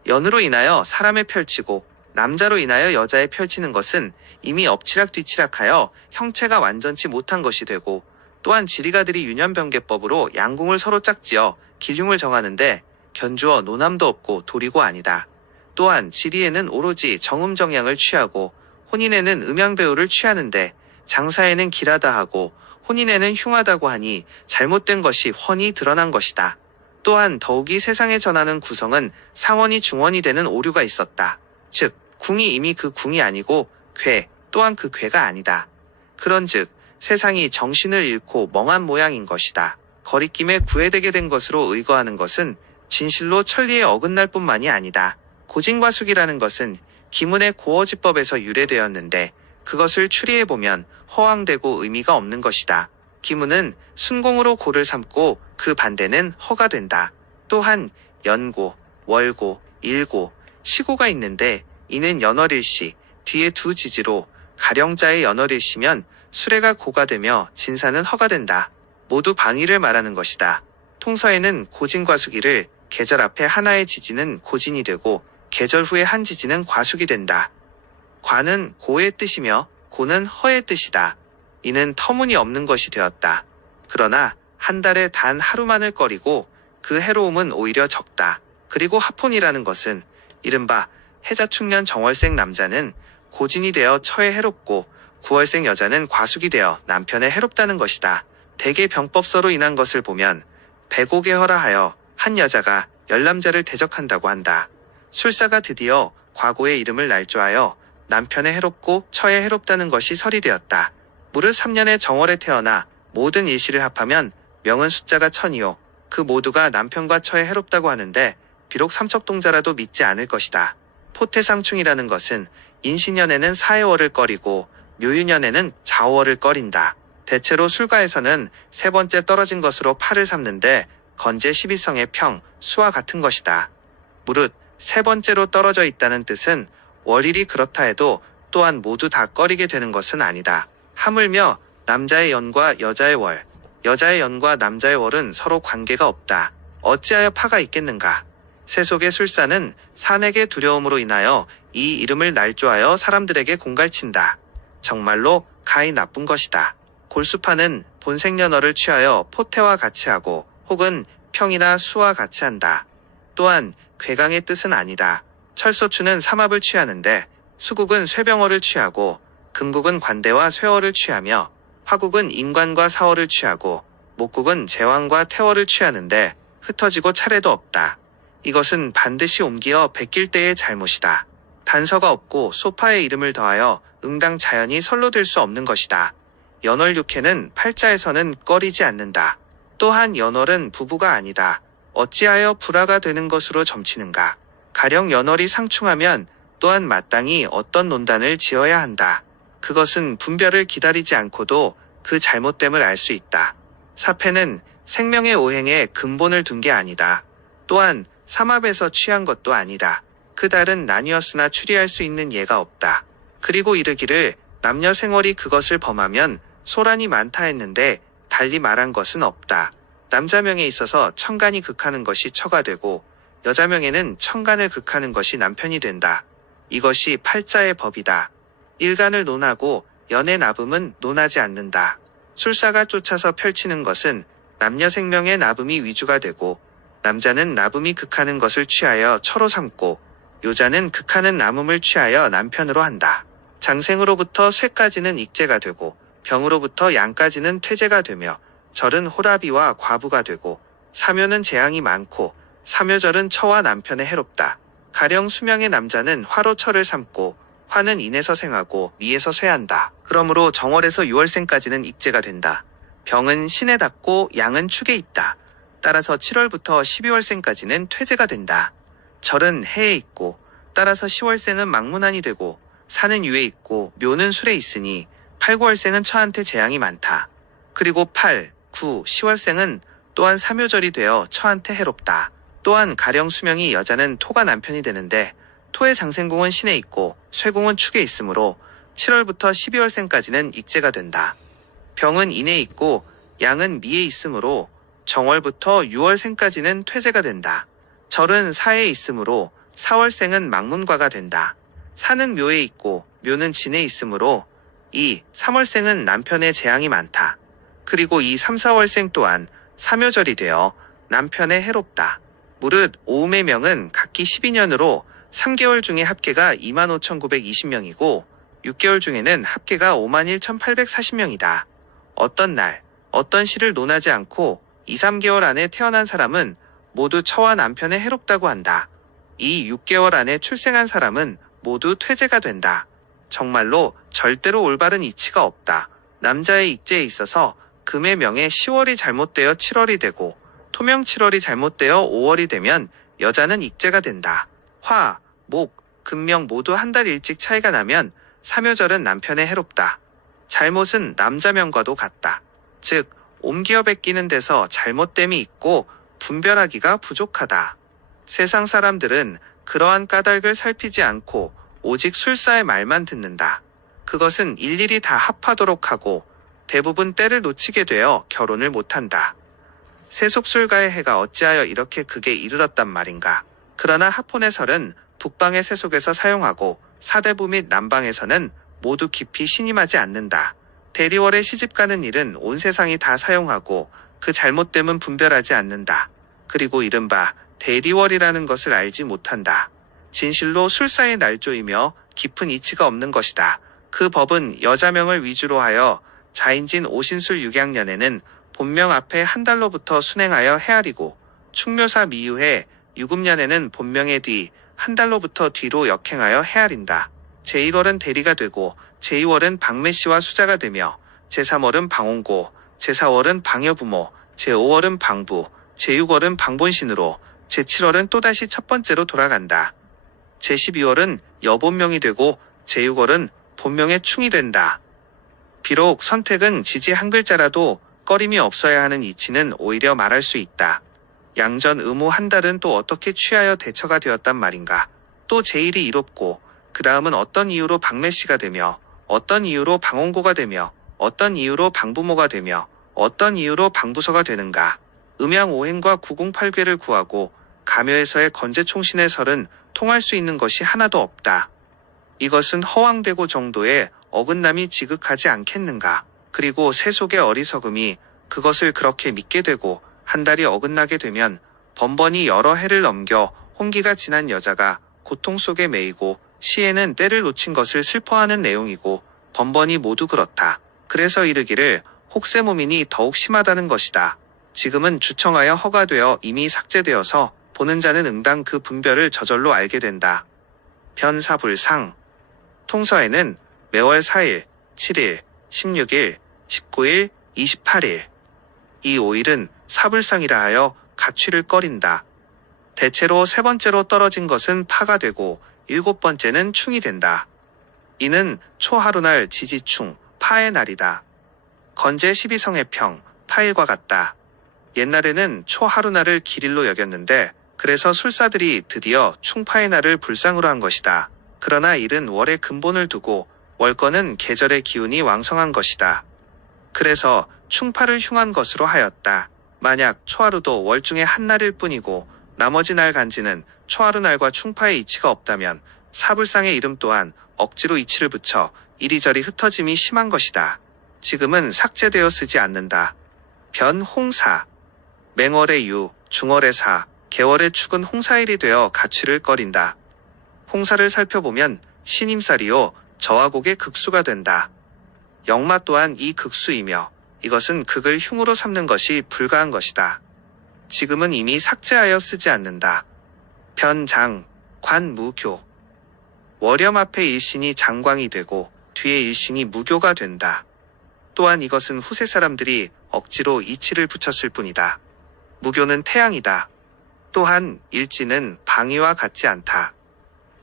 연으로 인하여 사람에 펼치고 남자로 인하여 여자에 펼치는 것은 이미 엎치락뒤치락하여 형체가 완전치 못한 것이 되고, 또한 지리가들이 유년변개법으로 양궁을 서로 짝지어 기흉을 정하는데 견주어 노남도 없고 도리고 아니다. 또한 지리에는 오로지 정음정양을 취하고 혼인에는 음양배우를 취하는데 장사에는 길하다 하고 혼인에는 흉하다고 하니 잘못된 것이 훤히 드러난 것이다. 또한 더욱이 세상에 전하는 구성은 상원이 중원이 되는 오류가 있었다. 즉 궁이 이미 그 궁이 아니고 괴 또한 그 괴가 아니다. 그런즉 세상이 정신을 잃고 멍한 모양인 것이다. 거리낌에 구애되게 된 것으로 의거하는 것은 진실로 천리에 어긋날 뿐만이 아니다. 고진과숙이라는 것은 기문의 고어지법에서 유래되었는데 그것을 추리해보면 허황되고 의미가 없는 것이다. 기문은 순공으로 고를 삼고 그 반대는 허가 된다. 또한 연고, 월고, 일고, 시고가 있는데 이는 연월일시, 뒤에 두 지지로 가령자의 연월일시면 수레가 고가 되며 진사는 허가 된다. 모두 방위를 말하는 것이다. 통서에는 고진과숙이를 계절 앞에 하나의 지지는 고진이 되고 계절 후에 한 지지는 과숙이 된다. 과는 고의 뜻이며 고는 허의 뜻이다. 이는 터무니없는 것이 되었다. 그러나 한 달에 단 하루만을 꺼리고 그 해로움은 오히려 적다. 그리고 하폰이라는 것은 이른바 해자축년 정월생 남자는 고진이 되어 처에 해롭고 구월생 여자는 과숙이 되어 남편에 해롭다는 것이다. 대개 병법서로 인한 것을 보면 백오개허라 하여 한 여자가 열남자를 대적한다고 한다. 술사가 드디어 과고의 이름을 날조하여 남편에 해롭고 처에 해롭다는 것이 설이 되었다. 무릇 3년의 정월에 태어나 모든 일시를 합하면 명은 숫자가 1000이요. 그 모두가 남편과 처에 해롭다고 하는데 비록 삼척동자라도 믿지 않을 것이다. 포태상충이라는 것은 인신년에는 사해월을 꺼리고 묘유년에는 자오월을 꺼린다. 대체로 술가에서는 세 번째 떨어진 것으로 팔을 삼는데 건재 12성의 평, 수와 같은 것이다. 무릇 세 번째로 떨어져 있다는 뜻은 월일이 그렇다 해도 또한 모두 다 꺼리게 되는 것은 아니다. 하물며 남자의 연과 여자의 월, 여자의 연과 남자의 월은 서로 관계가 없다. 어찌하여 파가 있겠는가? 세속의 술사는 산에게 두려움으로 인하여 이 이름을 날조하여 사람들에게 공갈친다. 정말로 가히 나쁜 것이다. 골수파는 본생연월을 취하여 포태와 같이 하고 혹은 평이나 수와 같이 한다. 또한 괴강의 뜻은 아니다. 철소추는 삼합을 취하는데 수국은 쇠병월을 취하고 금국은 관대와 쇠월을 취하며 화국은 인관과 사월을 취하고 목국은 제왕과 태월을 취하는데 흩어지고 차례도 없다. 이것은 반드시 옮기어 베낄 때의 잘못이다. 단서가 없고 소파의 이름을 더하여 응당 자연이 설로 될 수 없는 것이다. 연월 6회는 팔자에서는 꺼리지 않는다. 또한 연월은 부부가 아니다. 어찌하여 불화가 되는 것으로 점치는가? 가령 연월이 상충하면 또한 마땅히 어떤 논단을 지어야 한다. 그것은 분별을 기다리지 않고도 그 잘못됨을 알 수 있다. 사패는 생명의 오행에 근본을 둔 게 아니다. 또한 삼합에서 취한 것도 아니다. 그 달은 나뉘었으나 추리할 수 있는 예가 없다. 그리고 이르기를 남녀 생월이 그것을 범하면 소란이 많다 했는데 달리 말한 것은 없다. 남자명에 있어서 천간이 극하는 것이 처가 되고 여자명에는 천간을 극하는 것이 남편이 된다. 이것이 팔자의 법이다. 일간을 논하고 연의 나붐은 논하지 않는다. 술사가 쫓아서 펼치는 것은 남녀 생명의 나붐이 위주가 되고 남자는 나붐이 극하는 것을 취하여 처로 삼고 여자는 극하는 나붐을 취하여 남편으로 한다. 장생으로부터 쇠까지는 익제가 되고 병으로부터 양까지는 퇴제가 되며 절은 호라비와 과부가 되고 사묘는 재앙이 많고 사묘절은 처와 남편에 해롭다. 가령 수명의 남자는 화로 처를 삼고 화는 인에서 생하고 미에서 쇠한다. 그러므로 정월에서 6월생까지는 익제가 된다. 병은 신에 닿고 양은 축에 있다. 따라서 7월부터 12월생까지는 퇴제가 된다. 절은 해에 있고 따라서 10월생은 망문안이 되고 사는 유에 있고 묘는 술에 있으니 8, 9월생은 처한테 재앙이 많다. 그리고 8, 9, 10월생은 또한 사묘절이 되어 처한테 해롭다. 또한 가령 수명이 여자는 토가 남편이 되는데 토의 장생궁은 신에 있고 쇠궁은 축에 있으므로 7월부터 12월생까지는 익제가 된다. 병은 인에 있고 양은 미에 있으므로 정월부터 6월생까지는 퇴제가 된다. 절은 사에 있으므로 사월생은 망문과가 된다. 사는 묘에 있고 묘는 진에 있으므로 이 3월생은 남편의 재앙이 많다. 그리고 이 3, 4월생 또한 사묘절이 되어 남편의 해롭다. 무릇 오음의 명은 각기 12년으로 3개월 중에 합계가 25,920명이고 6개월 중에는 합계가 51,840명이다. 어떤 날, 어떤 시를 논하지 않고 2, 3개월 안에 태어난 사람은 모두 처와 남편의 해롭다고 한다. 이 6개월 안에 출생한 사람은 모두 퇴제가 된다. 정말로 절대로 올바른 이치가 없다. 남자의 익제에 있어서 금의 명에 10월이 잘못되어 7월이 되고 토명 7월이 잘못되어 5월이 되면 여자는 익제가 된다. 화, 목, 금명 모두 한 달 일찍 차이가 나면 사묘절은 남편의 해롭다. 잘못은 남자명과도 같다. 즉 옮겨 베끼는 데서 잘못됨이 있고 분별하기가 부족하다. 세상 사람들은 그러한 까닭을 살피지 않고 오직 술사의 말만 듣는다. 그것은 일일이 다 합하도록 하고 대부분 때를 놓치게 되어 결혼을 못한다. 세속술가의 해가 어찌하여 이렇게 극에 이르렀단 말인가. 그러나 하폰의설은 북방의 세속에서 사용하고 사대부 및 남방에서는 모두 깊이 신임하지 않는다. 대리월에 시집가는 일은 온 세상이 다 사용하고 그 잘못됨은 분별하지 않는다. 그리고 이른바 대리월이라는 것을 알지 못한다. 진실로 술사의 날조이며 깊은 이치가 없는 것이다. 그 법은 여자명을 위주로 하여 자인진 오신술 6양년에는 본명 앞에 한 달로부터 순행하여 헤아리고 충묘사 미유해 유금년에는 본명의 뒤 한 달로부터 뒤로 역행하여 헤아린다. 제1월은 대리가 되고 제2월은 방매씨와 수자가 되며 제3월은 방옹고 제4월은 방여부모 제5월은 방부 제6월은 방본신으로 제7월은 또다시 첫 번째로 돌아간다. 제12월은 여본명이 되고 제6월은 본명의 충이 된다. 비록 선택은 지지 한 글자라도 꺼림이 없어야 하는 이치는 오히려 말할 수 있다. 양전 의무 한 달은 또 어떻게 취하여 대처가 되었단 말인가. 또 제1이 이롭고 그 다음은 어떤 이유로 방매씨가 되며 어떤 이유로 방옹고가 되며 어떤 이유로 방부모가 되며 어떤 이유로 방부서가 되는가. 음양오행과 구공팔괴를 구하고 가묘에서의 건재총신의 설은 통할 수 있는 것이 하나도 없다. 이것은 허황되고 정도의 어긋남이 지극하지 않겠는가. 그리고 세속의 어리석음이 그것을 그렇게 믿게 되고 한 달이 어긋나게 되면 번번이 여러 해를 넘겨 홍기가 지난 여자가 고통 속에 매이고 시에는 때를 놓친 것을 슬퍼하는 내용이고 번번이 모두 그렇다. 그래서 이르기를 혹세무민이 더욱 심하다는 것이다. 지금은 주청하여 허가되어 이미 삭제되어서 보는 자는 응당 그 분별을 저절로 알게 된다. 변사불상 통서에는 매월 4일, 7일, 16일, 19일, 28일 이 5일은 사불상이라 하여 가취를 꺼린다. 대체로 세 번째로 떨어진 것은 파가 되고 일곱 번째는 충이 된다. 이는 초하루날 지지충, 파의 날이다. 건재 12성의 평, 파일과 같다. 옛날에는 초하루날을 기릴로 여겼는데 그래서 술사들이 드디어 충파의 날을 불상으로 한 것이다. 그러나 일은 월의 근본을 두고 월권은 계절의 기운이 왕성한 것이다. 그래서 충파를 흉한 것으로 하였다. 만약 초하루도 월 중에 한 날일 뿐이고 나머지 날 간지는 초하루날과 충파의 이치가 없다면 사불상의 이름 또한 억지로 이치를 붙여 이리저리 흩어짐이 심한 것이다. 지금은 삭제되어 쓰지 않는다. 변홍사 맹월의 유, 중월의 사, 개월의 축은 홍사일이 되어 가취를 꺼린다. 홍사를 살펴보면 신임살이요 저하곡의 극수가 된다. 역마 또한 이 극수이며 이것은 극을 흉으로 삼는 것이 불가한 것이다. 지금은 이미 삭제하여 쓰지 않는다. 변장, 관무교 월염 앞에 일신이 장광이 되고 뒤에 일신이 무교가 된다. 또한 이것은 후세 사람들이 억지로 이치를 붙였을 뿐이다. 무교는 태양이다. 또한 일지는 방위와 같지 않다.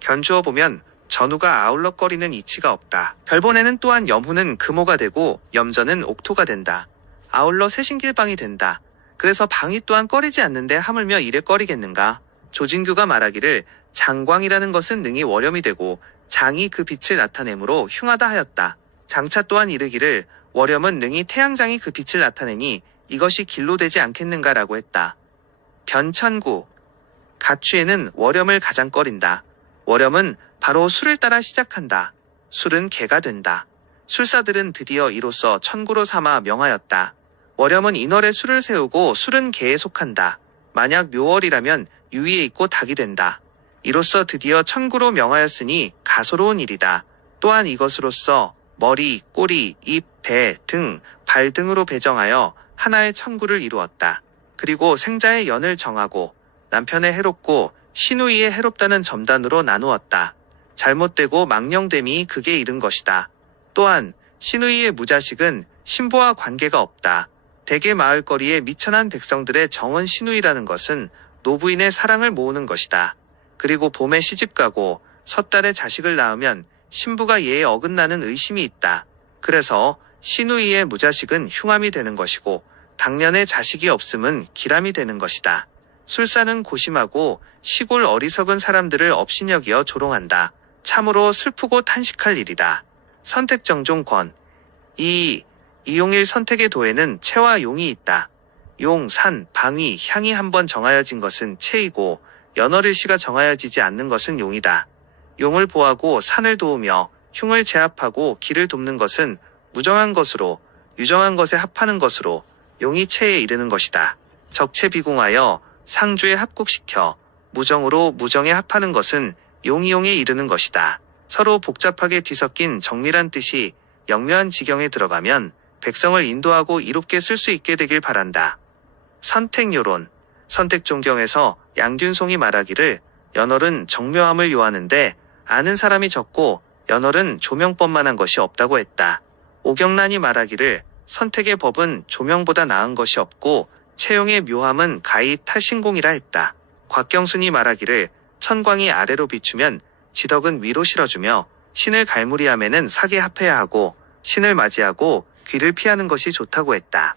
견주어 보면 전우가 아울럭거리는 이치가 없다. 별본에는 또한 염후는 금호가 되고 염전은 옥토가 된다. 아울러 세신길방이 된다. 그래서 방위 또한 꺼리지 않는데 하물며 이래 꺼리겠는가. 조진규가 말하기를 장광이라는 것은 능히 월염이 되고 장이 그 빛을 나타내므로 흉하다 하였다. 장차 또한 이르기를 월염은 능히 태양장이 그 빛을 나타내니 이것이 길로 되지 않겠는가라고 했다. 변천구 가취에는 월염을 가장 꺼린다. 월염은 바로 술을 따라 시작한다. 술은 개가 된다. 술사들은 드디어 이로써 천구로 삼아 명하였다. 월염은 인월에 술을 세우고 술은 개에 속한다. 만약 묘월이라면 유의에 있고 닭이 된다. 이로써 드디어 천구로 명하였으니 가소로운 일이다. 또한 이것으로써 머리, 꼬리, 입, 배, 등, 발 등으로 배정하여 하나의 천구를 이루었다. 그리고 생자의 연을 정하고 남편의 해롭고 시누이의 해롭다는 점단으로 나누었다. 잘못되고 망령됨이 극에 이른 것이다. 또한 시누이의 무자식은 신부와 관계가 없다. 대개 마을거리의 미천한 백성들의 정원 시누이라는 것은 노부인의 사랑을 모으는 것이다. 그리고 봄에 시집가고 섣달에 자식을 낳으면 신부가 예에 어긋나는 의심이 있다. 그래서 시누이의 무자식은 흉함이 되는 것이고 당년에 자식이 없음은 기람이 되는 것이다. 술사는 고심하고 시골 어리석은 사람들을 업신여기어 조롱한다. 참으로 슬프고 탄식할 일이다. 선택정종권. 이용일 선택의 도에는 채와 용이 있다. 용, 산, 방위, 향이 한번 정하여진 것은 채이고 연월일시가 정하여지지 않는 것은 용이다. 용을 보하고 산을 도우며 흉을 제압하고 기를 돕는 것은 무정한 것으로 유정한 것에 합하는 것으로 용이 채에 이르는 것이다. 적채 비공하여 상주에 합국시켜 무정으로 무정에 합하는 것은 용이용에 이르는 것이다. 서로 복잡하게 뒤섞인 정밀한 뜻이 영묘한 지경에 들어가면 백성을 인도하고 이롭게 쓸 수 있게 되길 바란다. 선택요론. 선택존경에서 양균송이 말하기를 연월은 정묘함을 요하는데 아는 사람이 적고 연월은 조명법만한 것이 없다고 했다. 오경란이 말하기를 선택의 법은 조명보다 나은 것이 없고 채용의 묘함은 가히 탈신공이라 했다. 곽경순이 말하기를 천광이 아래로 비추면 지덕은 위로 실어주며 신을 갈무리함에는 사계 합해야 하고 신을 맞이하고 귀를 피하는 것이 좋다고 했다.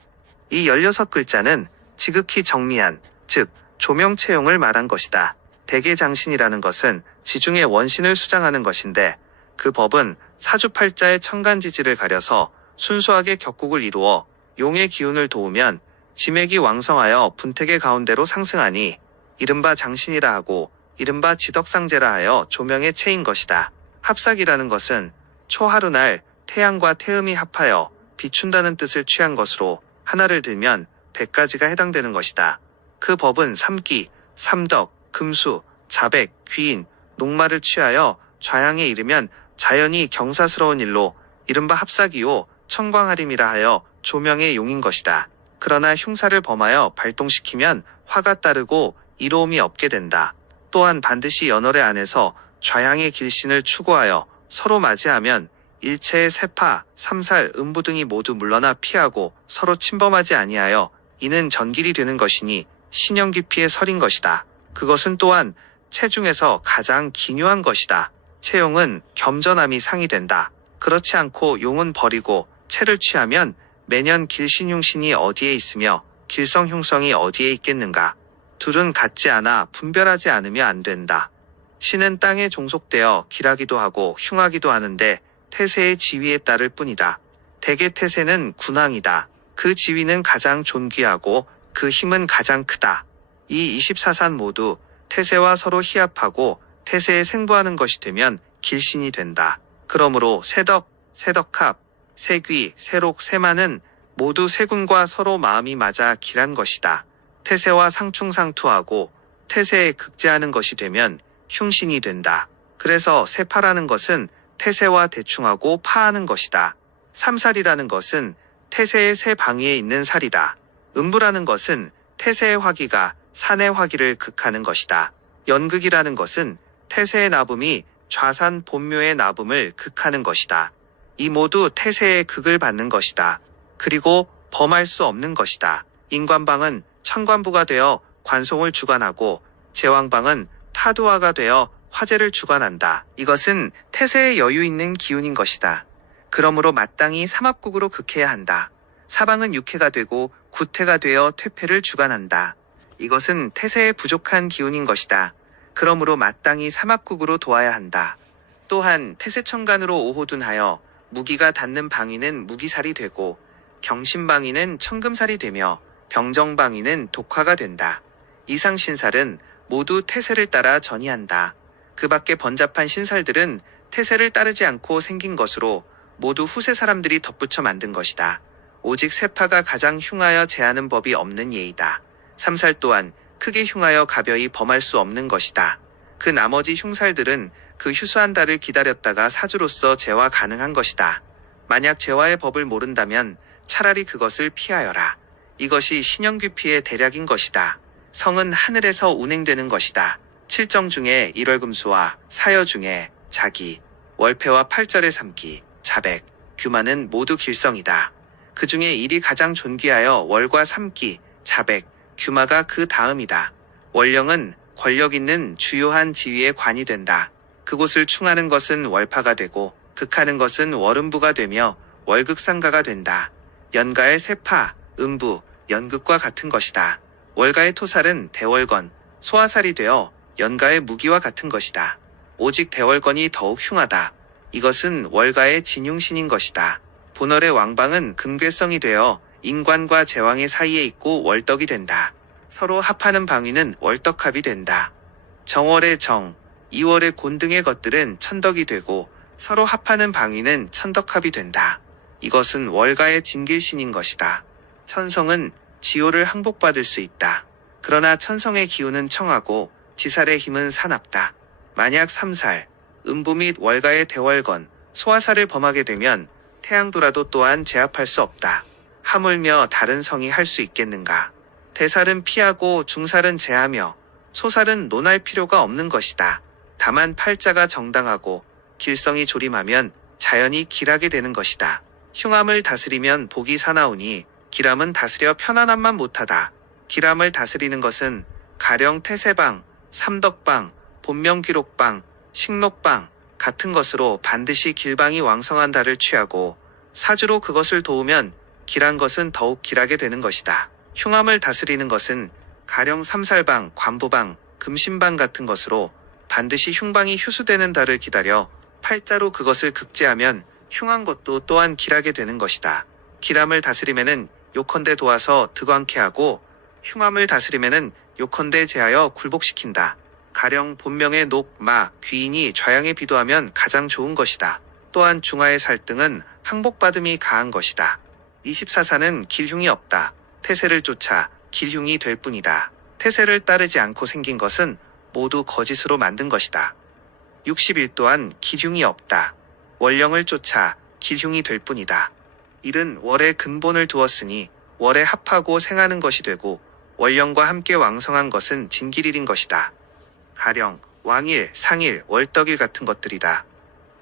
이 16글자는 지극히 정미한, 즉 조명채용을 말한 것이다. 대개장신이라는 것은 지중해 원신을 수장하는 것인데 그 법은 사주팔자의 천간지지를 가려서 순수하게 격국을 이루어 용의 기운을 도우면 지맥이 왕성하여 분택의 가운데로 상승하니 이른바 장신이라 하고 이른바 지덕상제라 하여 조명의 체인 것이다. 합삭이라는 것은 초하루날 태양과 태음이 합하여 비춘다는 뜻을 취한 것으로 하나를 들면 100가지가 해당되는 것이다. 그 법은 삼기, 삼덕, 금수, 자백, 귀인, 녹말을 취하여 좌양에 이르면 자연히 경사스러운 일로 이른바 합삭이요 천광하림이라 하여 조명의 용인 것이다. 그러나 흉사를 범하여 발동시키면 화가 따르고 이로움이 없게 된다. 또한 반드시 연월의 안에서 좌양의 길신을 추구하여 서로 맞이하면 일체의 세파, 삼살, 음부 등이 모두 물러나 피하고 서로 침범하지 아니하여 이는 전길이 되는 것이니 신형귀피의 설인 것이다. 그것은 또한 채 중에서 가장 기묘한 것이다. 채용은 겸전함이 상이 된다. 그렇지 않고 용은 버리고 채를 취하면 매년 길신흉신이 어디에 있으며 길성흉성이 어디에 있겠는가. 둘은 같지 않아 분별하지 않으면 안 된다. 신은 땅에 종속되어 길하기도 하고 흉하기도 하는데 태세의 지위에 따를 뿐이다. 대개 태세는 군왕이다. 그 지위는 가장 존귀하고 그 힘은 가장 크다. 이 24산 모두 태세와 서로 희합하고 태세에 생부하는 것이 되면 길신이 된다. 그러므로 세덕, 세덕합, 세귀, 세록, 세마는 모두 세군과 서로 마음이 맞아 길한 것이다. 태세와 상충상투하고 태세에 극제하는 것이 되면 흉신이 된다. 그래서 세파라는 것은 태세와 대충하고 파하는 것이다. 삼살이라는 것은 태세의 세 방위에 있는 살이다. 음부라는 것은 태세의 화기가 산의 화기를 극하는 것이다. 연극이라는 것은 태세의 나붐이 좌산 본묘의 나붐을 극하는 것이다. 이 모두 태세의 극을 받는 것이다. 그리고 범할 수 없는 것이다. 인관방은 천관부가 되어 관송을 주관하고 제왕방은 타두화가 되어 화제를 주관한다. 이것은 태세의 여유 있는 기운인 것이다. 그러므로 마땅히 삼합국으로 극해야 한다. 사방은 육해가 되고 구태가 되어 퇴폐를 주관한다. 이것은 태세의 부족한 기운인 것이다. 그러므로 마땅히 삼합국으로 도와야 한다. 또한 태세천간으로 오호둔하여 무기가 닿는 방위는 무기살이 되고 경신방위는 천금살이 되며 병정방위는 독화가 된다. 이상신살은 모두 태세를 따라 전이한다. 그 밖에 번잡한 신살들은 태세를 따르지 않고 생긴 것으로 모두 후세 사람들이 덧붙여 만든 것이다. 오직 세파가 가장 흉하여 제하는 법이 없는 예이다. 삼살 또한 크게 흉하여 가벼이 범할 수 없는 것이다. 그 나머지 흉살들은 그 휴수한 달을 기다렸다가 사주로서 제화 가능한 것이다. 만약 제화의 법을 모른다면 차라리 그것을 피하여라. 이것이 신영귀피의 대략인 것이다. 성은 하늘에서 운행되는 것이다. 칠정 중에 일월금수와 사여 중에 자기, 월패와 팔절의 삼기, 자백, 규마는 모두 길성이다. 그 중에 일이 가장 존귀하여 월과 삼기, 자백, 규마가 그 다음이다. 월령은 권력 있는 주요한 지위의 관이 된다. 그곳을 충하는 것은 월파가 되고 극하는 것은 월음부가 되며 월극상가가 된다. 연가의 세파, 음부, 연극과 같은 것이다. 월가의 토살은 대월건, 소화살이 되어 연가의 무기와 같은 것이다. 오직 대월건이 더욱 흉하다. 이것은 월가의 진흉신인 것이다. 본월의 왕방은 금괴성이 되어 인관과 제왕의 사이에 있고 월덕이 된다. 서로 합하는 방위는 월덕합이 된다. 정월의 정, 이월의 곤 등의 것들은 천덕이 되고 서로 합하는 방위는 천덕합이 된다. 이것은 월가의 진길신인 것이다. 천성은 지호를 항복받을 수 있다. 그러나 천성의 기운은 청하고 지살의 힘은 사납다. 만약 삼살, 음부 및 월가의 대월건, 소화살을 범하게 되면 태양도라도 또한 제압할 수 없다. 하물며 다른 성이 할 수 있겠는가. 대살은 피하고 중살은 제하며 소살은 논할 필요가 없는 것이다. 다만 팔자가 정당하고 길성이 조림하면 자연히 길하게 되는 것이다. 흉함을 다스리면 복이 사나우니 길함은 다스려 편안함만 못하다. 길함을 다스리는 것은 가령 태세방, 삼덕방, 본명기록방, 식록방 같은 것으로 반드시 길방이 왕성한 달을 취하고 사주로 그것을 도우면 길한 것은 더욱 길하게 되는 것이다. 흉함을 다스리는 것은 가령 삼살방, 관부방, 금신방 같은 것으로 반드시 흉방이 휴수되는 달을 기다려 팔자로 그것을 극제하면 흉한 것도 또한 길하게 되는 것이다. 길함을 다스림에는 요컨대 도와서 득왕케 하고 흉함을 다스림에는 요컨대 제하여 굴복시킨다. 가령 본명의 녹, 마, 귀인이 좌양에 비도하면 가장 좋은 것이다. 또한 중화의 살등은 항복받음이 가한 것이다. 24사는 길흉이 없다. 태세를 쫓아 길흉이 될 뿐이다. 태세를 따르지 않고 생긴 것은 모두 거짓으로 만든 것이다. 60일 또한 길흉이 없다. 월령을 쫓아 길흉이 될 뿐이다. 일은 월의 근본을 두었으니 월에 합하고 생하는 것이 되고 월령과 함께 왕성한 것은 진길일인 것이다. 가령 왕일, 상일, 월덕일 같은 것들이다.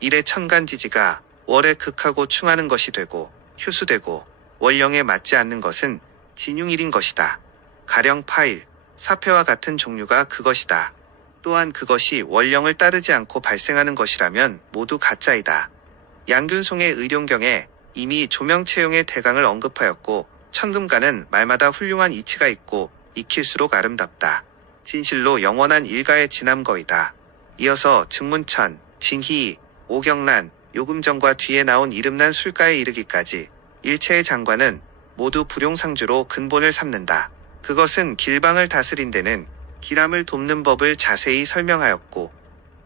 일의 천간지지가 월에 극하고 충하는 것이 되고 휴수되고 월령에 맞지 않는 것은 진흉일인 것이다. 가령 파일, 사패와 같은 종류가 그것이다. 또한 그것이 월령을 따르지 않고 발생하는 것이라면 모두 가짜이다. 양균송의 의룡경에 이미 조명채용의 대강을 언급하였고 천금가는 말마다 훌륭한 이치가 있고 익힐수록 아름답다. 진실로 영원한 일가의 지남거이다. 이어서 증문천, 진희, 오경란, 요금정과 뒤에 나온 이름난 술가에 이르기까지 일체의 장관은 모두 불용상주로 근본을 삼는다. 그것은 길방을 다스린 데는 길함을 돕는 법을 자세히 설명하였고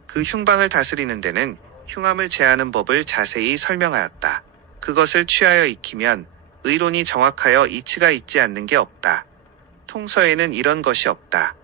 그 흉방을 다스리는 데는 흉함을 제하는 법을 자세히 설명하였다. 그것을 취하여 익히면 의론이 정확하여 이치가 있지 않는 게 없다. 통서에는 이런 것이 없다.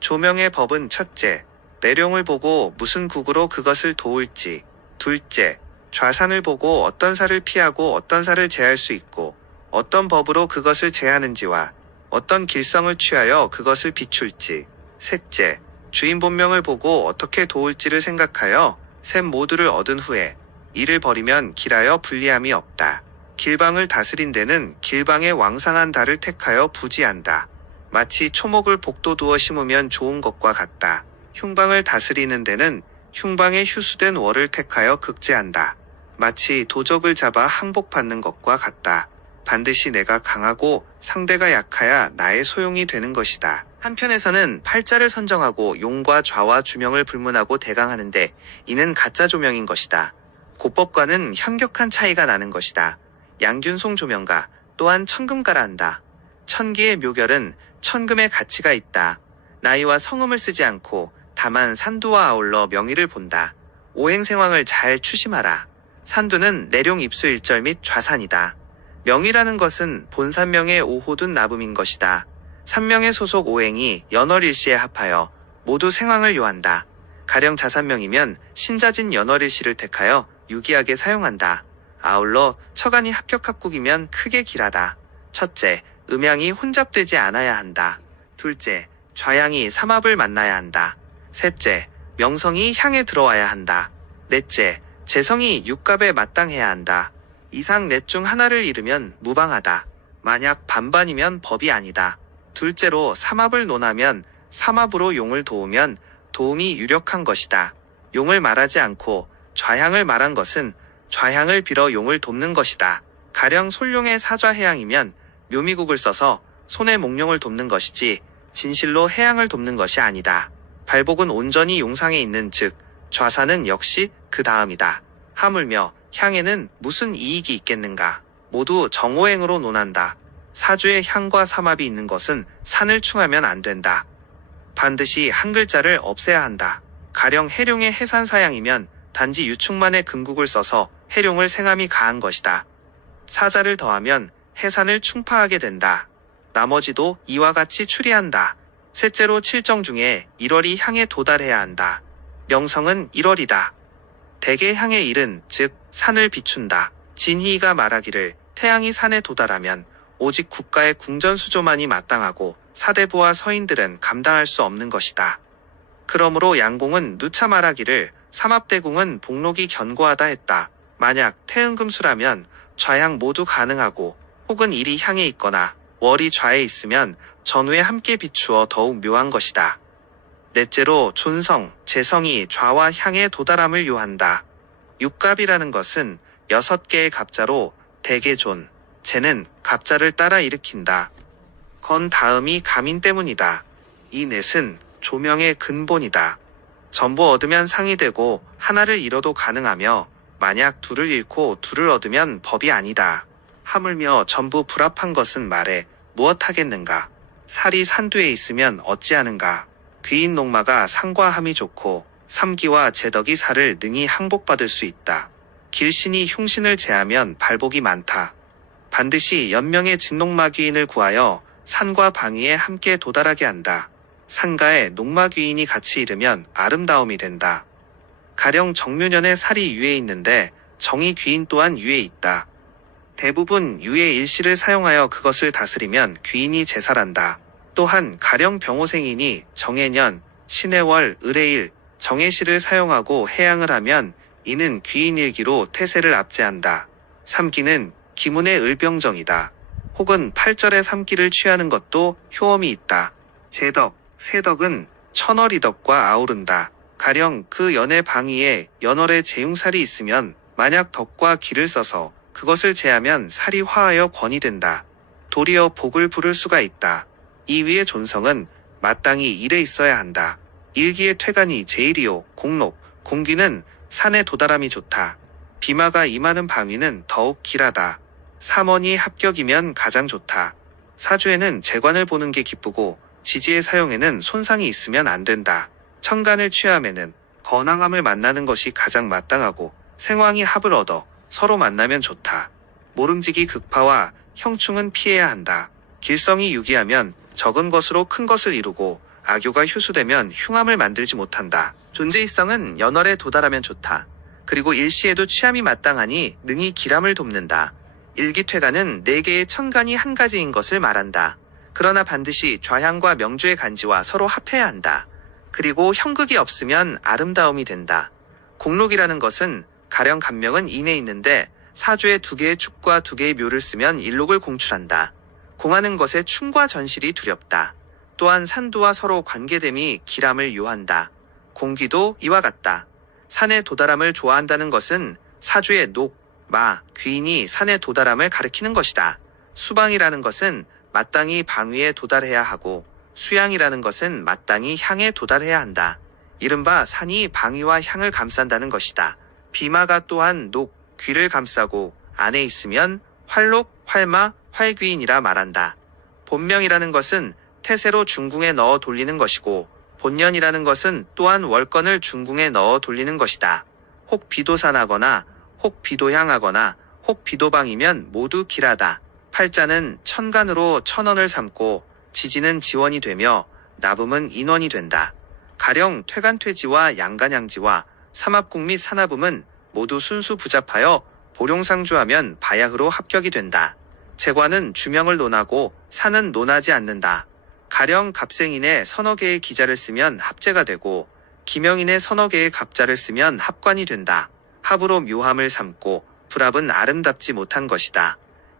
조명의 법은 첫째, 내룡을 보고 무슨 국으로 그것을 도울지, 둘째, 좌산을 보고 어떤 살을 피하고 어떤 살을 제할 수 있고 어떤 법으로 그것을 제하는지와 어떤 길성을 취하여 그것을 비출지, 셋째, 주인 본명을 보고 어떻게 도울지를 생각하여 셋 모두를 얻은 후에 이를 버리면 길하여 불리함이 없다. 길방을 다스린 데는 길방의 왕상한 달을 택하여 부지한다. 마치 초목을 복도 두어 심으면 좋은 것과 같다. 흉방을 다스리는 데는 흉방에 휴수된 월을 택하여 극제한다. 마치 도적을 잡아 항복받는 것과 같다. 반드시 내가 강하고 상대가 약하야 나의 소용이 되는 것이다. 한편에서는 팔자를 선정하고 용과 좌와 주명을 불문하고 대강하는데 이는 가짜 조명인 것이다. 고법과는 현격한 차이가 나는 것이다. 양균송 조명가 또한 천금가라 한다. 천기의 묘결은 천금의 가치가 있다. 나이와 성음을 쓰지 않고 다만 산두와 아울러 명의를 본다. 오행생황을 잘 추심하라. 산두는 내룡 입수 일절 및 좌산이다. 명의라는 것은 본산명의 오호둔 나붐인 것이다. 산명의 소속 오행이 연월일시에 합하여 모두 생황을 요한다. 가령 자산명이면 신자진 연월일시를 택하여 유기하게 사용한다. 아울러 처간이 합격합국이면 크게 길하다. 첫째, 음양이 혼잡되지 않아야 한다. 둘째, 좌양이 삼합을 만나야 한다. 셋째, 명성이 향에 들어와야 한다. 넷째, 재성이 육갑에 마땅해야 한다. 이상 넷 중 하나를 잃으면 무방하다. 만약 반반이면 법이 아니다. 둘째로 삼합을 논하면 삼합으로 용을 도우면 도움이 유력한 것이다. 용을 말하지 않고 좌향을 말한 것은 좌향을 빌어 용을 돕는 것이다. 가령 솔룡의 사좌해양이면 묘미국을 써서 손의 목룡을 돕는 것이지 진실로 해양을 돕는 것이 아니다. 발복은 온전히 용상에 있는 즉 좌사는 역시 그 다음이다. 하물며 향에는 무슨 이익이 있겠는가. 모두 정오행으로 논한다. 사주에 향과 삼합이 있는 것은 산을 충하면 안 된다. 반드시 한 글자를 없애야 한다. 가령 해룡의 해산사양이면 단지 유충만의 금국을 써서 해룡을 생함이 가한 것이다. 사자를 더하면 해산을 충파하게 된다. 나머지도 이와 같이 추리한다. 셋째로 칠정 중에 1월이 향에 도달해야 한다. 명성은 1월이다. 대개 향의 일은 즉 산을 비춘다. 진희가 말하기를 태양이 산에 도달하면 오직 국가의 궁전수조만이 마땅하고 사대부와 서인들은 감당할 수 없는 것이다. 그러므로 양공은 누차 말하기를 삼합대궁은 복록이 견고하다 했다. 만약 태은금수라면 좌향 모두 가능하고 혹은 일이 향에 있거나 월이 좌에 있으면 전후에 함께 비추어 더욱 묘한 것이다. 넷째로 존성, 재성이 좌와 향에 도달함을 요한다. 육갑이라는 것은 6개의 갑자로 대개존, 재는 갑자를 따라 일으킨다. 건 다음이 감인 때문이다. 이 넷은 조명의 근본이다. 전부 얻으면 상이 되고 하나를 잃어도 가능하며 만약 둘을 잃고 둘을 얻으면 법이 아니다. 하물며 전부 불합한 것은 말해 무엇 하겠는가. 살이 산두에 있으면 어찌하는가. 귀인 녹마가 상과 함이 좋고 삼기와 제덕이 살을 능히 항복받을 수 있다. 길신이 흉신을 제하면 발복이 많다. 반드시 연명의 진녹마귀인을 구하여 산과 방위에 함께 도달하게 한다. 산가에 녹마귀인이 같이 이르면 아름다움이 된다. 가령 정묘년에 살이 유에 있는데 정의 귀인 또한 유에 있다. 대부분 유의 일시를 사용하여 그것을 다스리면 귀인이 제살한다. 또한 가령 병호생이니 정해년, 신해월, 을해일, 정해시를 사용하고 해양을 하면 이는 귀인일기로 태세를 압제한다. 삼기는 기문의 을병정이다. 혹은 8절의 삼기를 취하는 것도 효험이 있다. 제덕, 세덕은 천월이덕과 아우른다. 가령 그 연의 방위에 연월의 재용살이 있으면 만약 덕과 기를 써서 그것을 제하면 살이 화하여 권이 된다. 도리어 복을 부를 수가 있다. 이 위의 존성은 마땅히 일에 있어야 한다. 일기의 퇴간이 제일이요 공록, 공기는 산에 도달함이 좋다. 비마가 임하는 방위는 더욱 길하다. 삼원이 합격이면 가장 좋다. 사주에는 재관을 보는 게 기쁘고 지지의 사용에는 손상이 있으면 안 된다. 천간을 취함에는 건왕함을 만나는 것이 가장 마땅하고 생왕이 합을 얻어 서로 만나면 좋다. 모름지기 극파와 형충은 피해야 한다. 길성이 유기하면 적은 것으로 큰 것을 이루고 악교가 휴수되면 흉함을 만들지 못한다. 존재이성은 연월에 도달하면 좋다. 그리고 일시에도 취함이 마땅하니 능히 기람을 돕는다. 일기퇴간은 4개의 천간이 한 가지인 것을 말한다. 그러나 반드시 좌향과 명주의 간지와 서로 합해야 한다. 그리고 형극이 없으면 아름다움이 된다. 공록이라는 것은 가령 간명은 인에 있는데 사주에 2개의 축과 2개의 묘를 쓰면 일록을 공출한다. 공하는 것에 충과 전실이 두렵다. 또한 산두와 서로 관계됨이 기람을 요한다. 공기도 이와 같다. 산에 도달함을 좋아한다는 것은 사주의 녹, 마, 귀인이 산에 도달함을 가리키는 것이다. 수방이라는 것은 마땅히 방위에 도달해야 하고 수양이라는 것은 마땅히 향에 도달해야 한다. 이른바 산이 방위와 향을 감싼다는 것이다. 비마가 또한 녹, 귀를 감싸고 안에 있으면 활록, 활마, 활귀인이라 말한다. 본명이라는 것은 태세로 중궁에 넣어 돌리는 것이고 본년이라는 것은 또한 월권을 중궁에 넣어 돌리는 것이다. 혹 비도산하거나 혹 비도향하거나 혹 비도방이면 모두 길하다. 팔자는 천간으로 천원을 삼고 지지는 지원이 되며 나붐은 인원이 된다. 가령 퇴간퇴지와 양간양지와 삼합국 및 산화붐은 모두 순수 부잡하여 보룡상주하면 바야흐로 합격이 된다. 재관은 주명을 논하고 산은 논하지 않는다. 가령 갑생인의 서너 개의 기자를 쓰면 합재가 되고 기명인의 서너 개의 갑자를 쓰면 합관이 된다. 합으로 묘함을 삼고 불합은 아름답지 못한 것이다.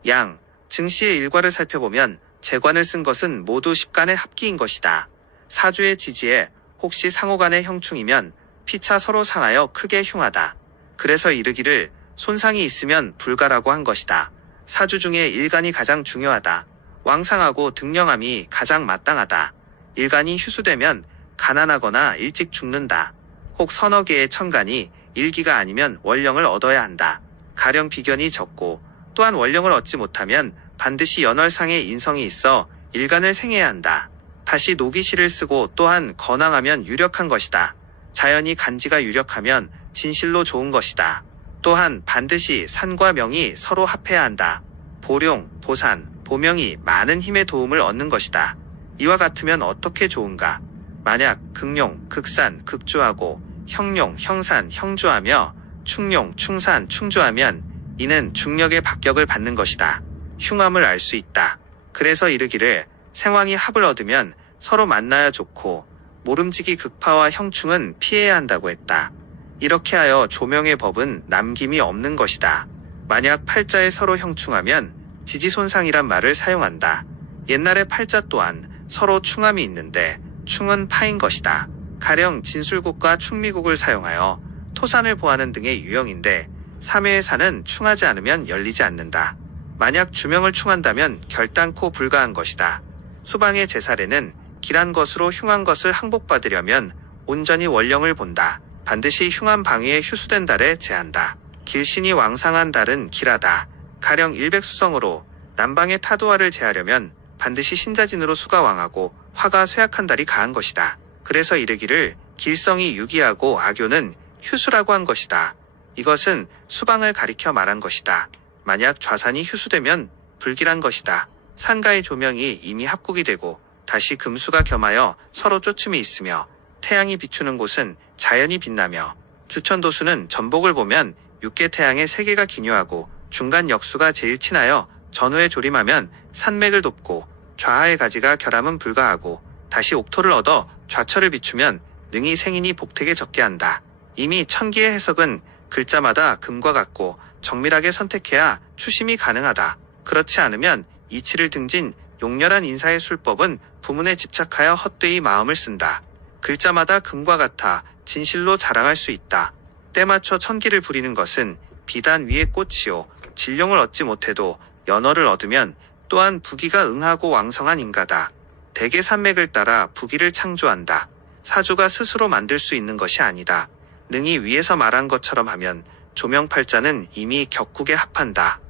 양, 증시의 일과를 살펴보면 재관을 쓴 것은 모두 십간의 합기인 것이다. 사주의 지지에 혹시 상호간의 형충이면 피차 서로 상하여 크게 흉하다. 그래서 이르기를 손상이 있으면 불가라고 한 것이다. 사주 중에 일간이 가장 중요하다. 왕상하고 등령함이 가장 마땅하다. 일간이 휴수되면 가난하거나 일찍 죽는다. 혹 서너 개의 천간이 일기가 아니면 원령을 얻어야 한다. 가령 비견이 적고 또한 원령을 얻지 못하면 반드시 연월상의 인성이 있어 일간을 생해야 한다. 다시 노기시를 쓰고 또한 건왕하면 유력한 것이다. 자연이 간지가 유력하면 진실로 좋은 것이다. 또한 반드시 산과 명이 서로 합해야 한다. 보룡, 보산, 보명이 많은 힘의 도움을 얻는 것이다. 이와 같으면 어떻게 좋은가? 만약 극룡, 극산, 극주하고 형룡, 형산, 형주하며 충룡, 충산, 충주하면 이는 중력의 박격을 받는 것이다. 흉함을 알 수 있다. 그래서 이르기를 생황이 합을 얻으면 서로 만나야 좋고 모름지기 극파와 형충은 피해야 한다고 했다. 이렇게 하여 조명의 법은 남김이 없는 것이다. 만약 팔자에 서로 형충하면 지지손상이란 말을 사용한다. 옛날에 팔자 또한 서로 충함이 있는데 충은 파인 것이다. 가령 진술국과 충미국을 사용하여 토산을 보하는 등의 유형인데 삼회의 산은 충하지 않으면 열리지 않는다. 만약 주명을 충한다면 결단코 불가한 것이다. 수방의 제사례는 길한 것으로 흉한 것을 항복받으려면 온전히 원령을 본다. 반드시 흉한 방위에 휴수된 달에 제한다. 길신이 왕상한 달은 길하다. 가령 일백수성으로 남방의 타도화를 제하려면 반드시 신자진으로 수가 왕하고 화가 쇠약한 달이 가한 것이다. 그래서 이르기를 길성이 유기하고 악교는 휴수라고 한 것이다. 이것은 수방을 가리켜 말한 것이다. 만약 좌산이 휴수되면 불길한 것이다. 산가의 조명이 이미 합국이 되고 다시 금수가 겸하여 서로 쫓음이 있으며 태양이 비추는 곳은 자연이 빛나며 주천도수는 전복을 보면 육계 태양의 세 개가 기묘하고 중간 역수가 제일 친하여 전후에 조림하면 산맥을 돕고 좌하의 가지가 결함은 불가하고 다시 옥토를 얻어 좌철을 비추면 능히 생인이 복택에 적게 한다. 이미 천기의 해석은 글자마다 금과 같고 정밀하게 선택해야 추심이 가능하다. 그렇지 않으면 이치를 등진 용렬한 인사의 술법은 부문에 집착하여 헛되이 마음을 쓴다. 글자마다 금과 같아 진실로 자랑할 수 있다. 때맞춰 천기를 부리는 것은 비단 위의 꽃이요 진룡을 얻지 못해도 연어를 얻으면 또한 부기가 응하고 왕성한 인가다. 대개 산맥을 따라 부기를 창조한다. 사주가 스스로 만들 수 있는 것이 아니다. 능히 위에서 말한 것처럼 하면 조명팔자는 이미 격국에 합한다.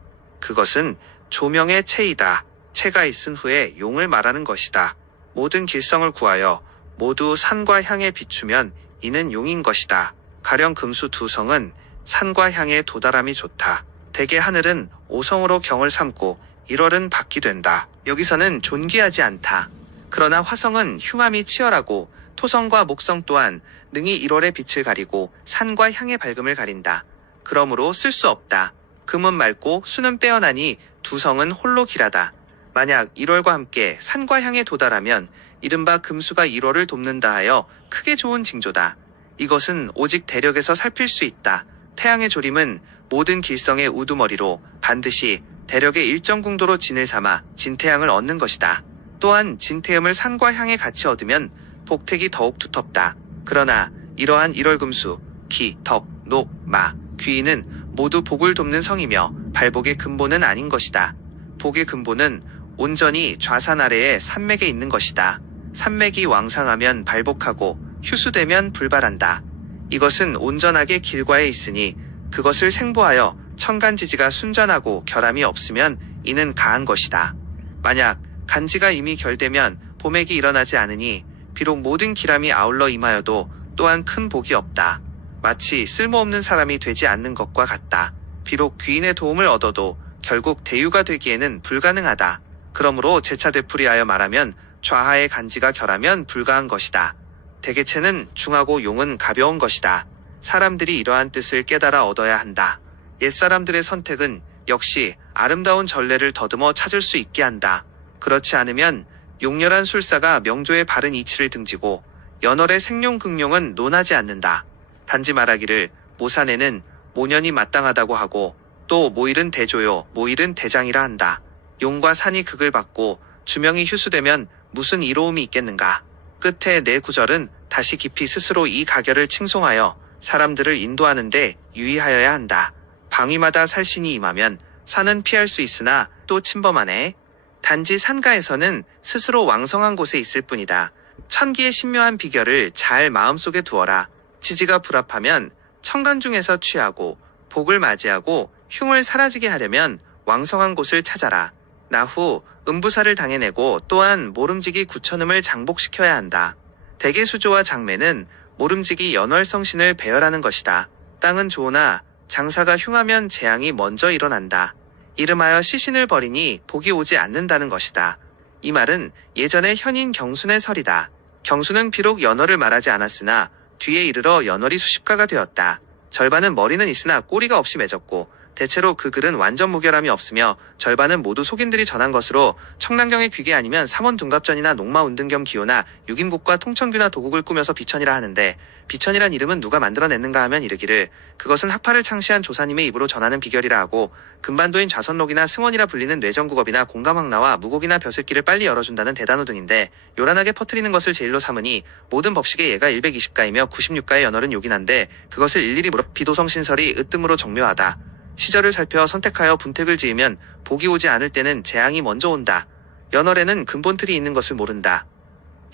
그것은 조명의 체이다. 체가 있은 후에 용을 말하는 것이다. 모든 길성을 구하여 모두 산과 향에 비추면 이는 용인 것이다. 가령 금수 두성은 산과 향에 도달함이 좋다. 대개 하늘은 오성으로 경을 삼고 1월은 밖이 된다. 여기서는 존귀하지 않다. 그러나 화성은 흉함이 치열하고 토성과 목성 또한 능히 1월의 빛을 가리고 산과 향의 밝음을 가린다. 그러므로 쓸 수 없다. 금은 맑고 수는 빼어나니 두성은 홀로 길하다. 만약 1월과 함께 산과 향에 도달하면 이른바 금수가 1월을 돕는다 하여 크게 좋은 징조다. 이것은 오직 대력에서 살필 수 있다. 태양의 조림은 모든 길성의 우두머리로 반드시 대력의 일정 궁도로 진을 삼아 진태양을 얻는 것이다. 또한 진태음을 산과 향에 같이 얻으면 복택이 더욱 두텁다. 그러나 이러한 1월 금수, 기, 덕, 녹, 마, 귀인은 모두 복을 돕는 성이며 발복의 근본은 아닌 것이다. 복의 근본은 온전히 좌산 아래에 산맥에 있는 것이다. 산맥이 왕상하면 발복하고 휴수되면 불발한다. 이것은 온전하게 길과에 있으니 그것을 생보하여 천간지지가 순전하고 결함이 없으면 이는 가한 것이다. 만약 간지가 이미 결되면 보맥이 일어나지 않으니 비록 모든 기람이 아울러 임하여도 또한 큰 복이 없다. 마치 쓸모없는 사람이 되지 않는 것과 같다. 비록 귀인의 도움을 얻어도 결국 대유가 되기에는 불가능하다. 그러므로 재차 되풀이하여 말하면 좌하의 간지가 결하면 불가한 것이다. 대개체는 중하고 용은 가벼운 것이다. 사람들이 이러한 뜻을 깨달아 얻어야 한다. 옛사람들의 선택은 역시 아름다운 전례를 더듬어 찾을 수 있게 한다. 그렇지 않으면 용렬한 술사가 명조의 바른 이치를 등지고 연월의 생룡극룡은 논하지 않는다. 단지 말하기를 모산에는 모년이 마땅하다고 하고 또 모일은 대조요 모일은 대장이라 한다. 용과 산이 극을 받고 주명이 휴수되면 무슨 이로움이 있겠는가. 끝에 내 구절은 다시 깊이 스스로 이 가결을 칭송하여 사람들을 인도하는데 유의하여야 한다. 방위마다 살신이 임하면 산은 피할 수 있으나 또 침범하네. 단지 산가에서는 스스로 왕성한 곳에 있을 뿐이다. 천기의 신묘한 비결을 잘 마음속에 두어라. 지지가 불합하면 천간 중에서 취하고 복을 맞이하고 흉을 사라지게 하려면 왕성한 곳을 찾아라. 나후 음부사를 당해내고 또한 모름지기 구천음을 장복시켜야 한다. 대개수조와 장매는 모름지기 연월성신을 배열하는 것이다. 땅은 좋으나 장사가 흉하면 재앙이 먼저 일어난다. 이름하여 시신을 버리니 복이 오지 않는다는 것이다. 이 말은 예전에 현인 경순의 설이다. 경순은 비록 연월을 말하지 않았으나 뒤에 이르러 연월이 수십가가 되었다. 절반은 머리는 있으나 꼬리가 없이 맺었고 대체로 그 글은 완전 무결함이 없으며 절반은 모두 속인들이 전한 것으로 청란경의 귀계 아니면 삼원 둔갑전이나 농마 운등겸 기호나 육임국과 통천규나 도국을 꾸며서 비천이라 하는데 비천이란 이름은 누가 만들어냈는가 하면 이르기를 그것은 학파를 창시한 조사님의 입으로 전하는 비결이라 하고 금반도인 좌선록이나 승원이라 불리는 뇌정국업이나 공감황나와 무곡이나 벼슬기를 빨리 열어준다는 대단호 등인데 요란하게 퍼뜨리는 것을 제일로 삼으니 모든 법식의 예가 120가이며 96가의 연월은 요긴한데 그것을 일일이 물어 비도성신설이 으뜸으로 정묘하다. 시절을 살펴 선택하여 분택을 지으면 복이 오지 않을 때는 재앙이 먼저 온다. 연월에는 근본틀이 있는 것을 모른다.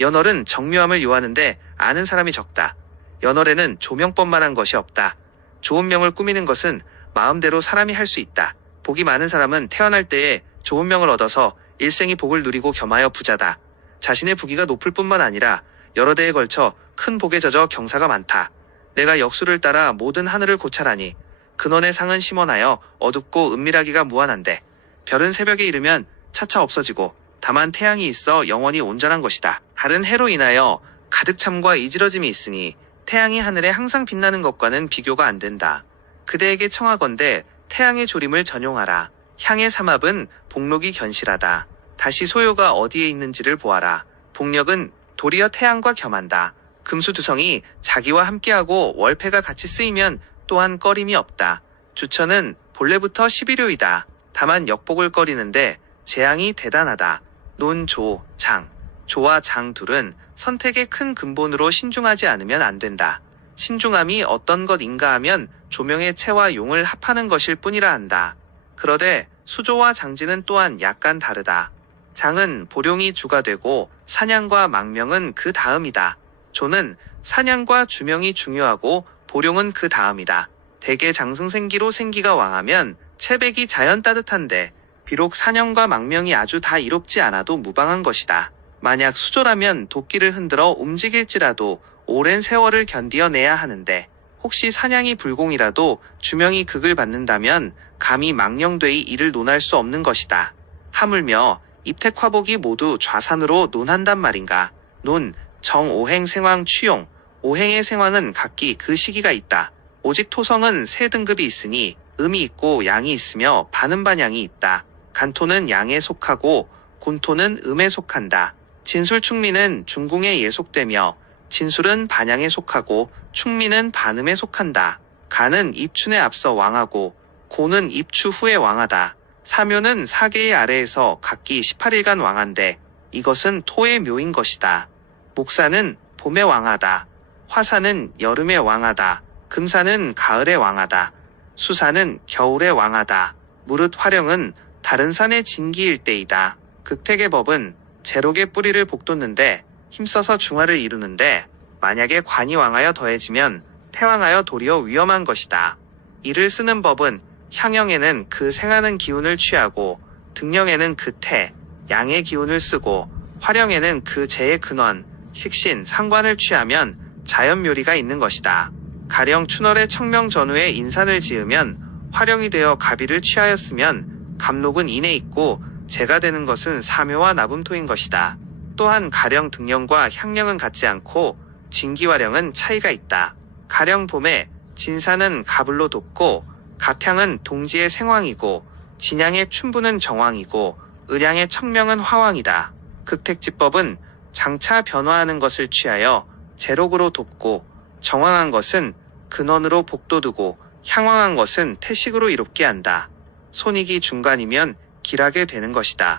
연월은 정묘함을 요하는데 아는 사람이 적다. 연월에는 조명법만한 것이 없다. 좋은 명을 꾸미는 것은 마음대로 사람이 할 수 있다. 복이 많은 사람은 태어날 때에 좋은 명을 얻어서 일생이 복을 누리고 겸하여 부자다. 자신의 부귀가 높을 뿐만 아니라 여러 대에 걸쳐 큰 복에 젖어 경사가 많다. 내가 역수를 따라 모든 하늘을 고찰하니 근원의 상은 심원하여 어둡고 은밀하기가 무한한데 별은 새벽에 이르면 차차 없어지고 다만 태양이 있어 영원히 온전한 것이다. 다른 해로 인하여 가득 참과 이지러짐이 있으니 태양이 하늘에 항상 빛나는 것과는 비교가 안 된다. 그대에게 청하건대 태양의 조림을 전용하라. 향의 삼합은 복록이 견실하다. 다시 소요가 어디에 있는지를 보아라. 복력은 도리어 태양과 겸한다. 금수두성이 자기와 함께하고 월패가 같이 쓰이면 또한 꺼림이 없다. 주천은 본래부터 11료이다. 다만 역복을 꺼리는데 재앙이 대단하다. 논, 조, 장. 조와 장 둘은 선택의 큰 근본으로 신중하지 않으면 안 된다. 신중함이 어떤 것인가 하면 조명의 체와 용을 합하는 것일 뿐이라 한다. 그러되 수조와 장지는 또한 약간 다르다. 장은 보룡이 주가 되고 사냥과 망명은 그 다음이다. 조는 사냥과 주명이 중요하고 보룡은 그 다음이다. 대개 장승생기로 생기가 왕하면 체백이 자연 따뜻한데 비록 사냥과 망명이 아주 다 이롭지 않아도 무방한 것이다. 만약 수조라면 도끼를 흔들어 움직일지라도 오랜 세월을 견디어내야 하는데 혹시 사냥이 불공이라도 주명이 극을 받는다면 감히 망령되이 이를 논할 수 없는 것이다. 하물며 입택화복이 모두 좌산으로 논한단 말인가. 논, 정, 오행, 생황, 취용. 오행의 생황은 각기 그 시기가 있다. 오직 토성은 세 등급이 있으니 음이 있고 양이 있으며 반음반양이 있다. 간토는 양에 속하고 곤토는 음에 속한다. 진술충미는 중궁에 예속되며 진술은 반양에 속하고 충미는 반음에 속한다. 간은 입춘에 앞서 왕하고 고는 입추 후에 왕하다. 사묘는 사계의 아래에서 각기 18일간 왕한데 이것은 토의 묘인 것이다. 목사는 봄에 왕하다. 화사는 여름에 왕하다. 금사는 가을에 왕하다. 수사는 겨울에 왕하다. 무릇 화령은 다른 산의 진기일 때이다. 극택의 법은 제록의 뿌리를 복돋는데 힘써서 중화를 이루는데 만약에 관이 왕하여 더해지면 태왕하여 도리어 위험한 것이다. 이를 쓰는 법은 향영에는 그 생하는 기운을 취하고 등령에는 그 태, 양의 기운을 쓰고 화령에는 그 재의 근원, 식신, 상관을 취하면 자연묘리가 있는 것이다. 가령 춘월에 청명전후에 인산을 지으면 화령이 되어 가비를 취하였으면 갑록은 인에 있고 재가 되는 것은 사묘와 나분토인 것이다. 또한 가령 등령과 향령은 같지 않고 진기화령은 차이가 있다. 가령 봄에 진산은 가불로 돋고 갑향은 동지의 생황이고 진양의 춘부는 정황이고 을양의 청명은 화왕이다. 극택지법은 장차 변화하는 것을 취하여 제록으로 돕고 정황한 것은 근원으로 복돋우고 향황한 것은 태식으로 이롭게 한다. 손익이 중간이면 길하게 되는 것이다.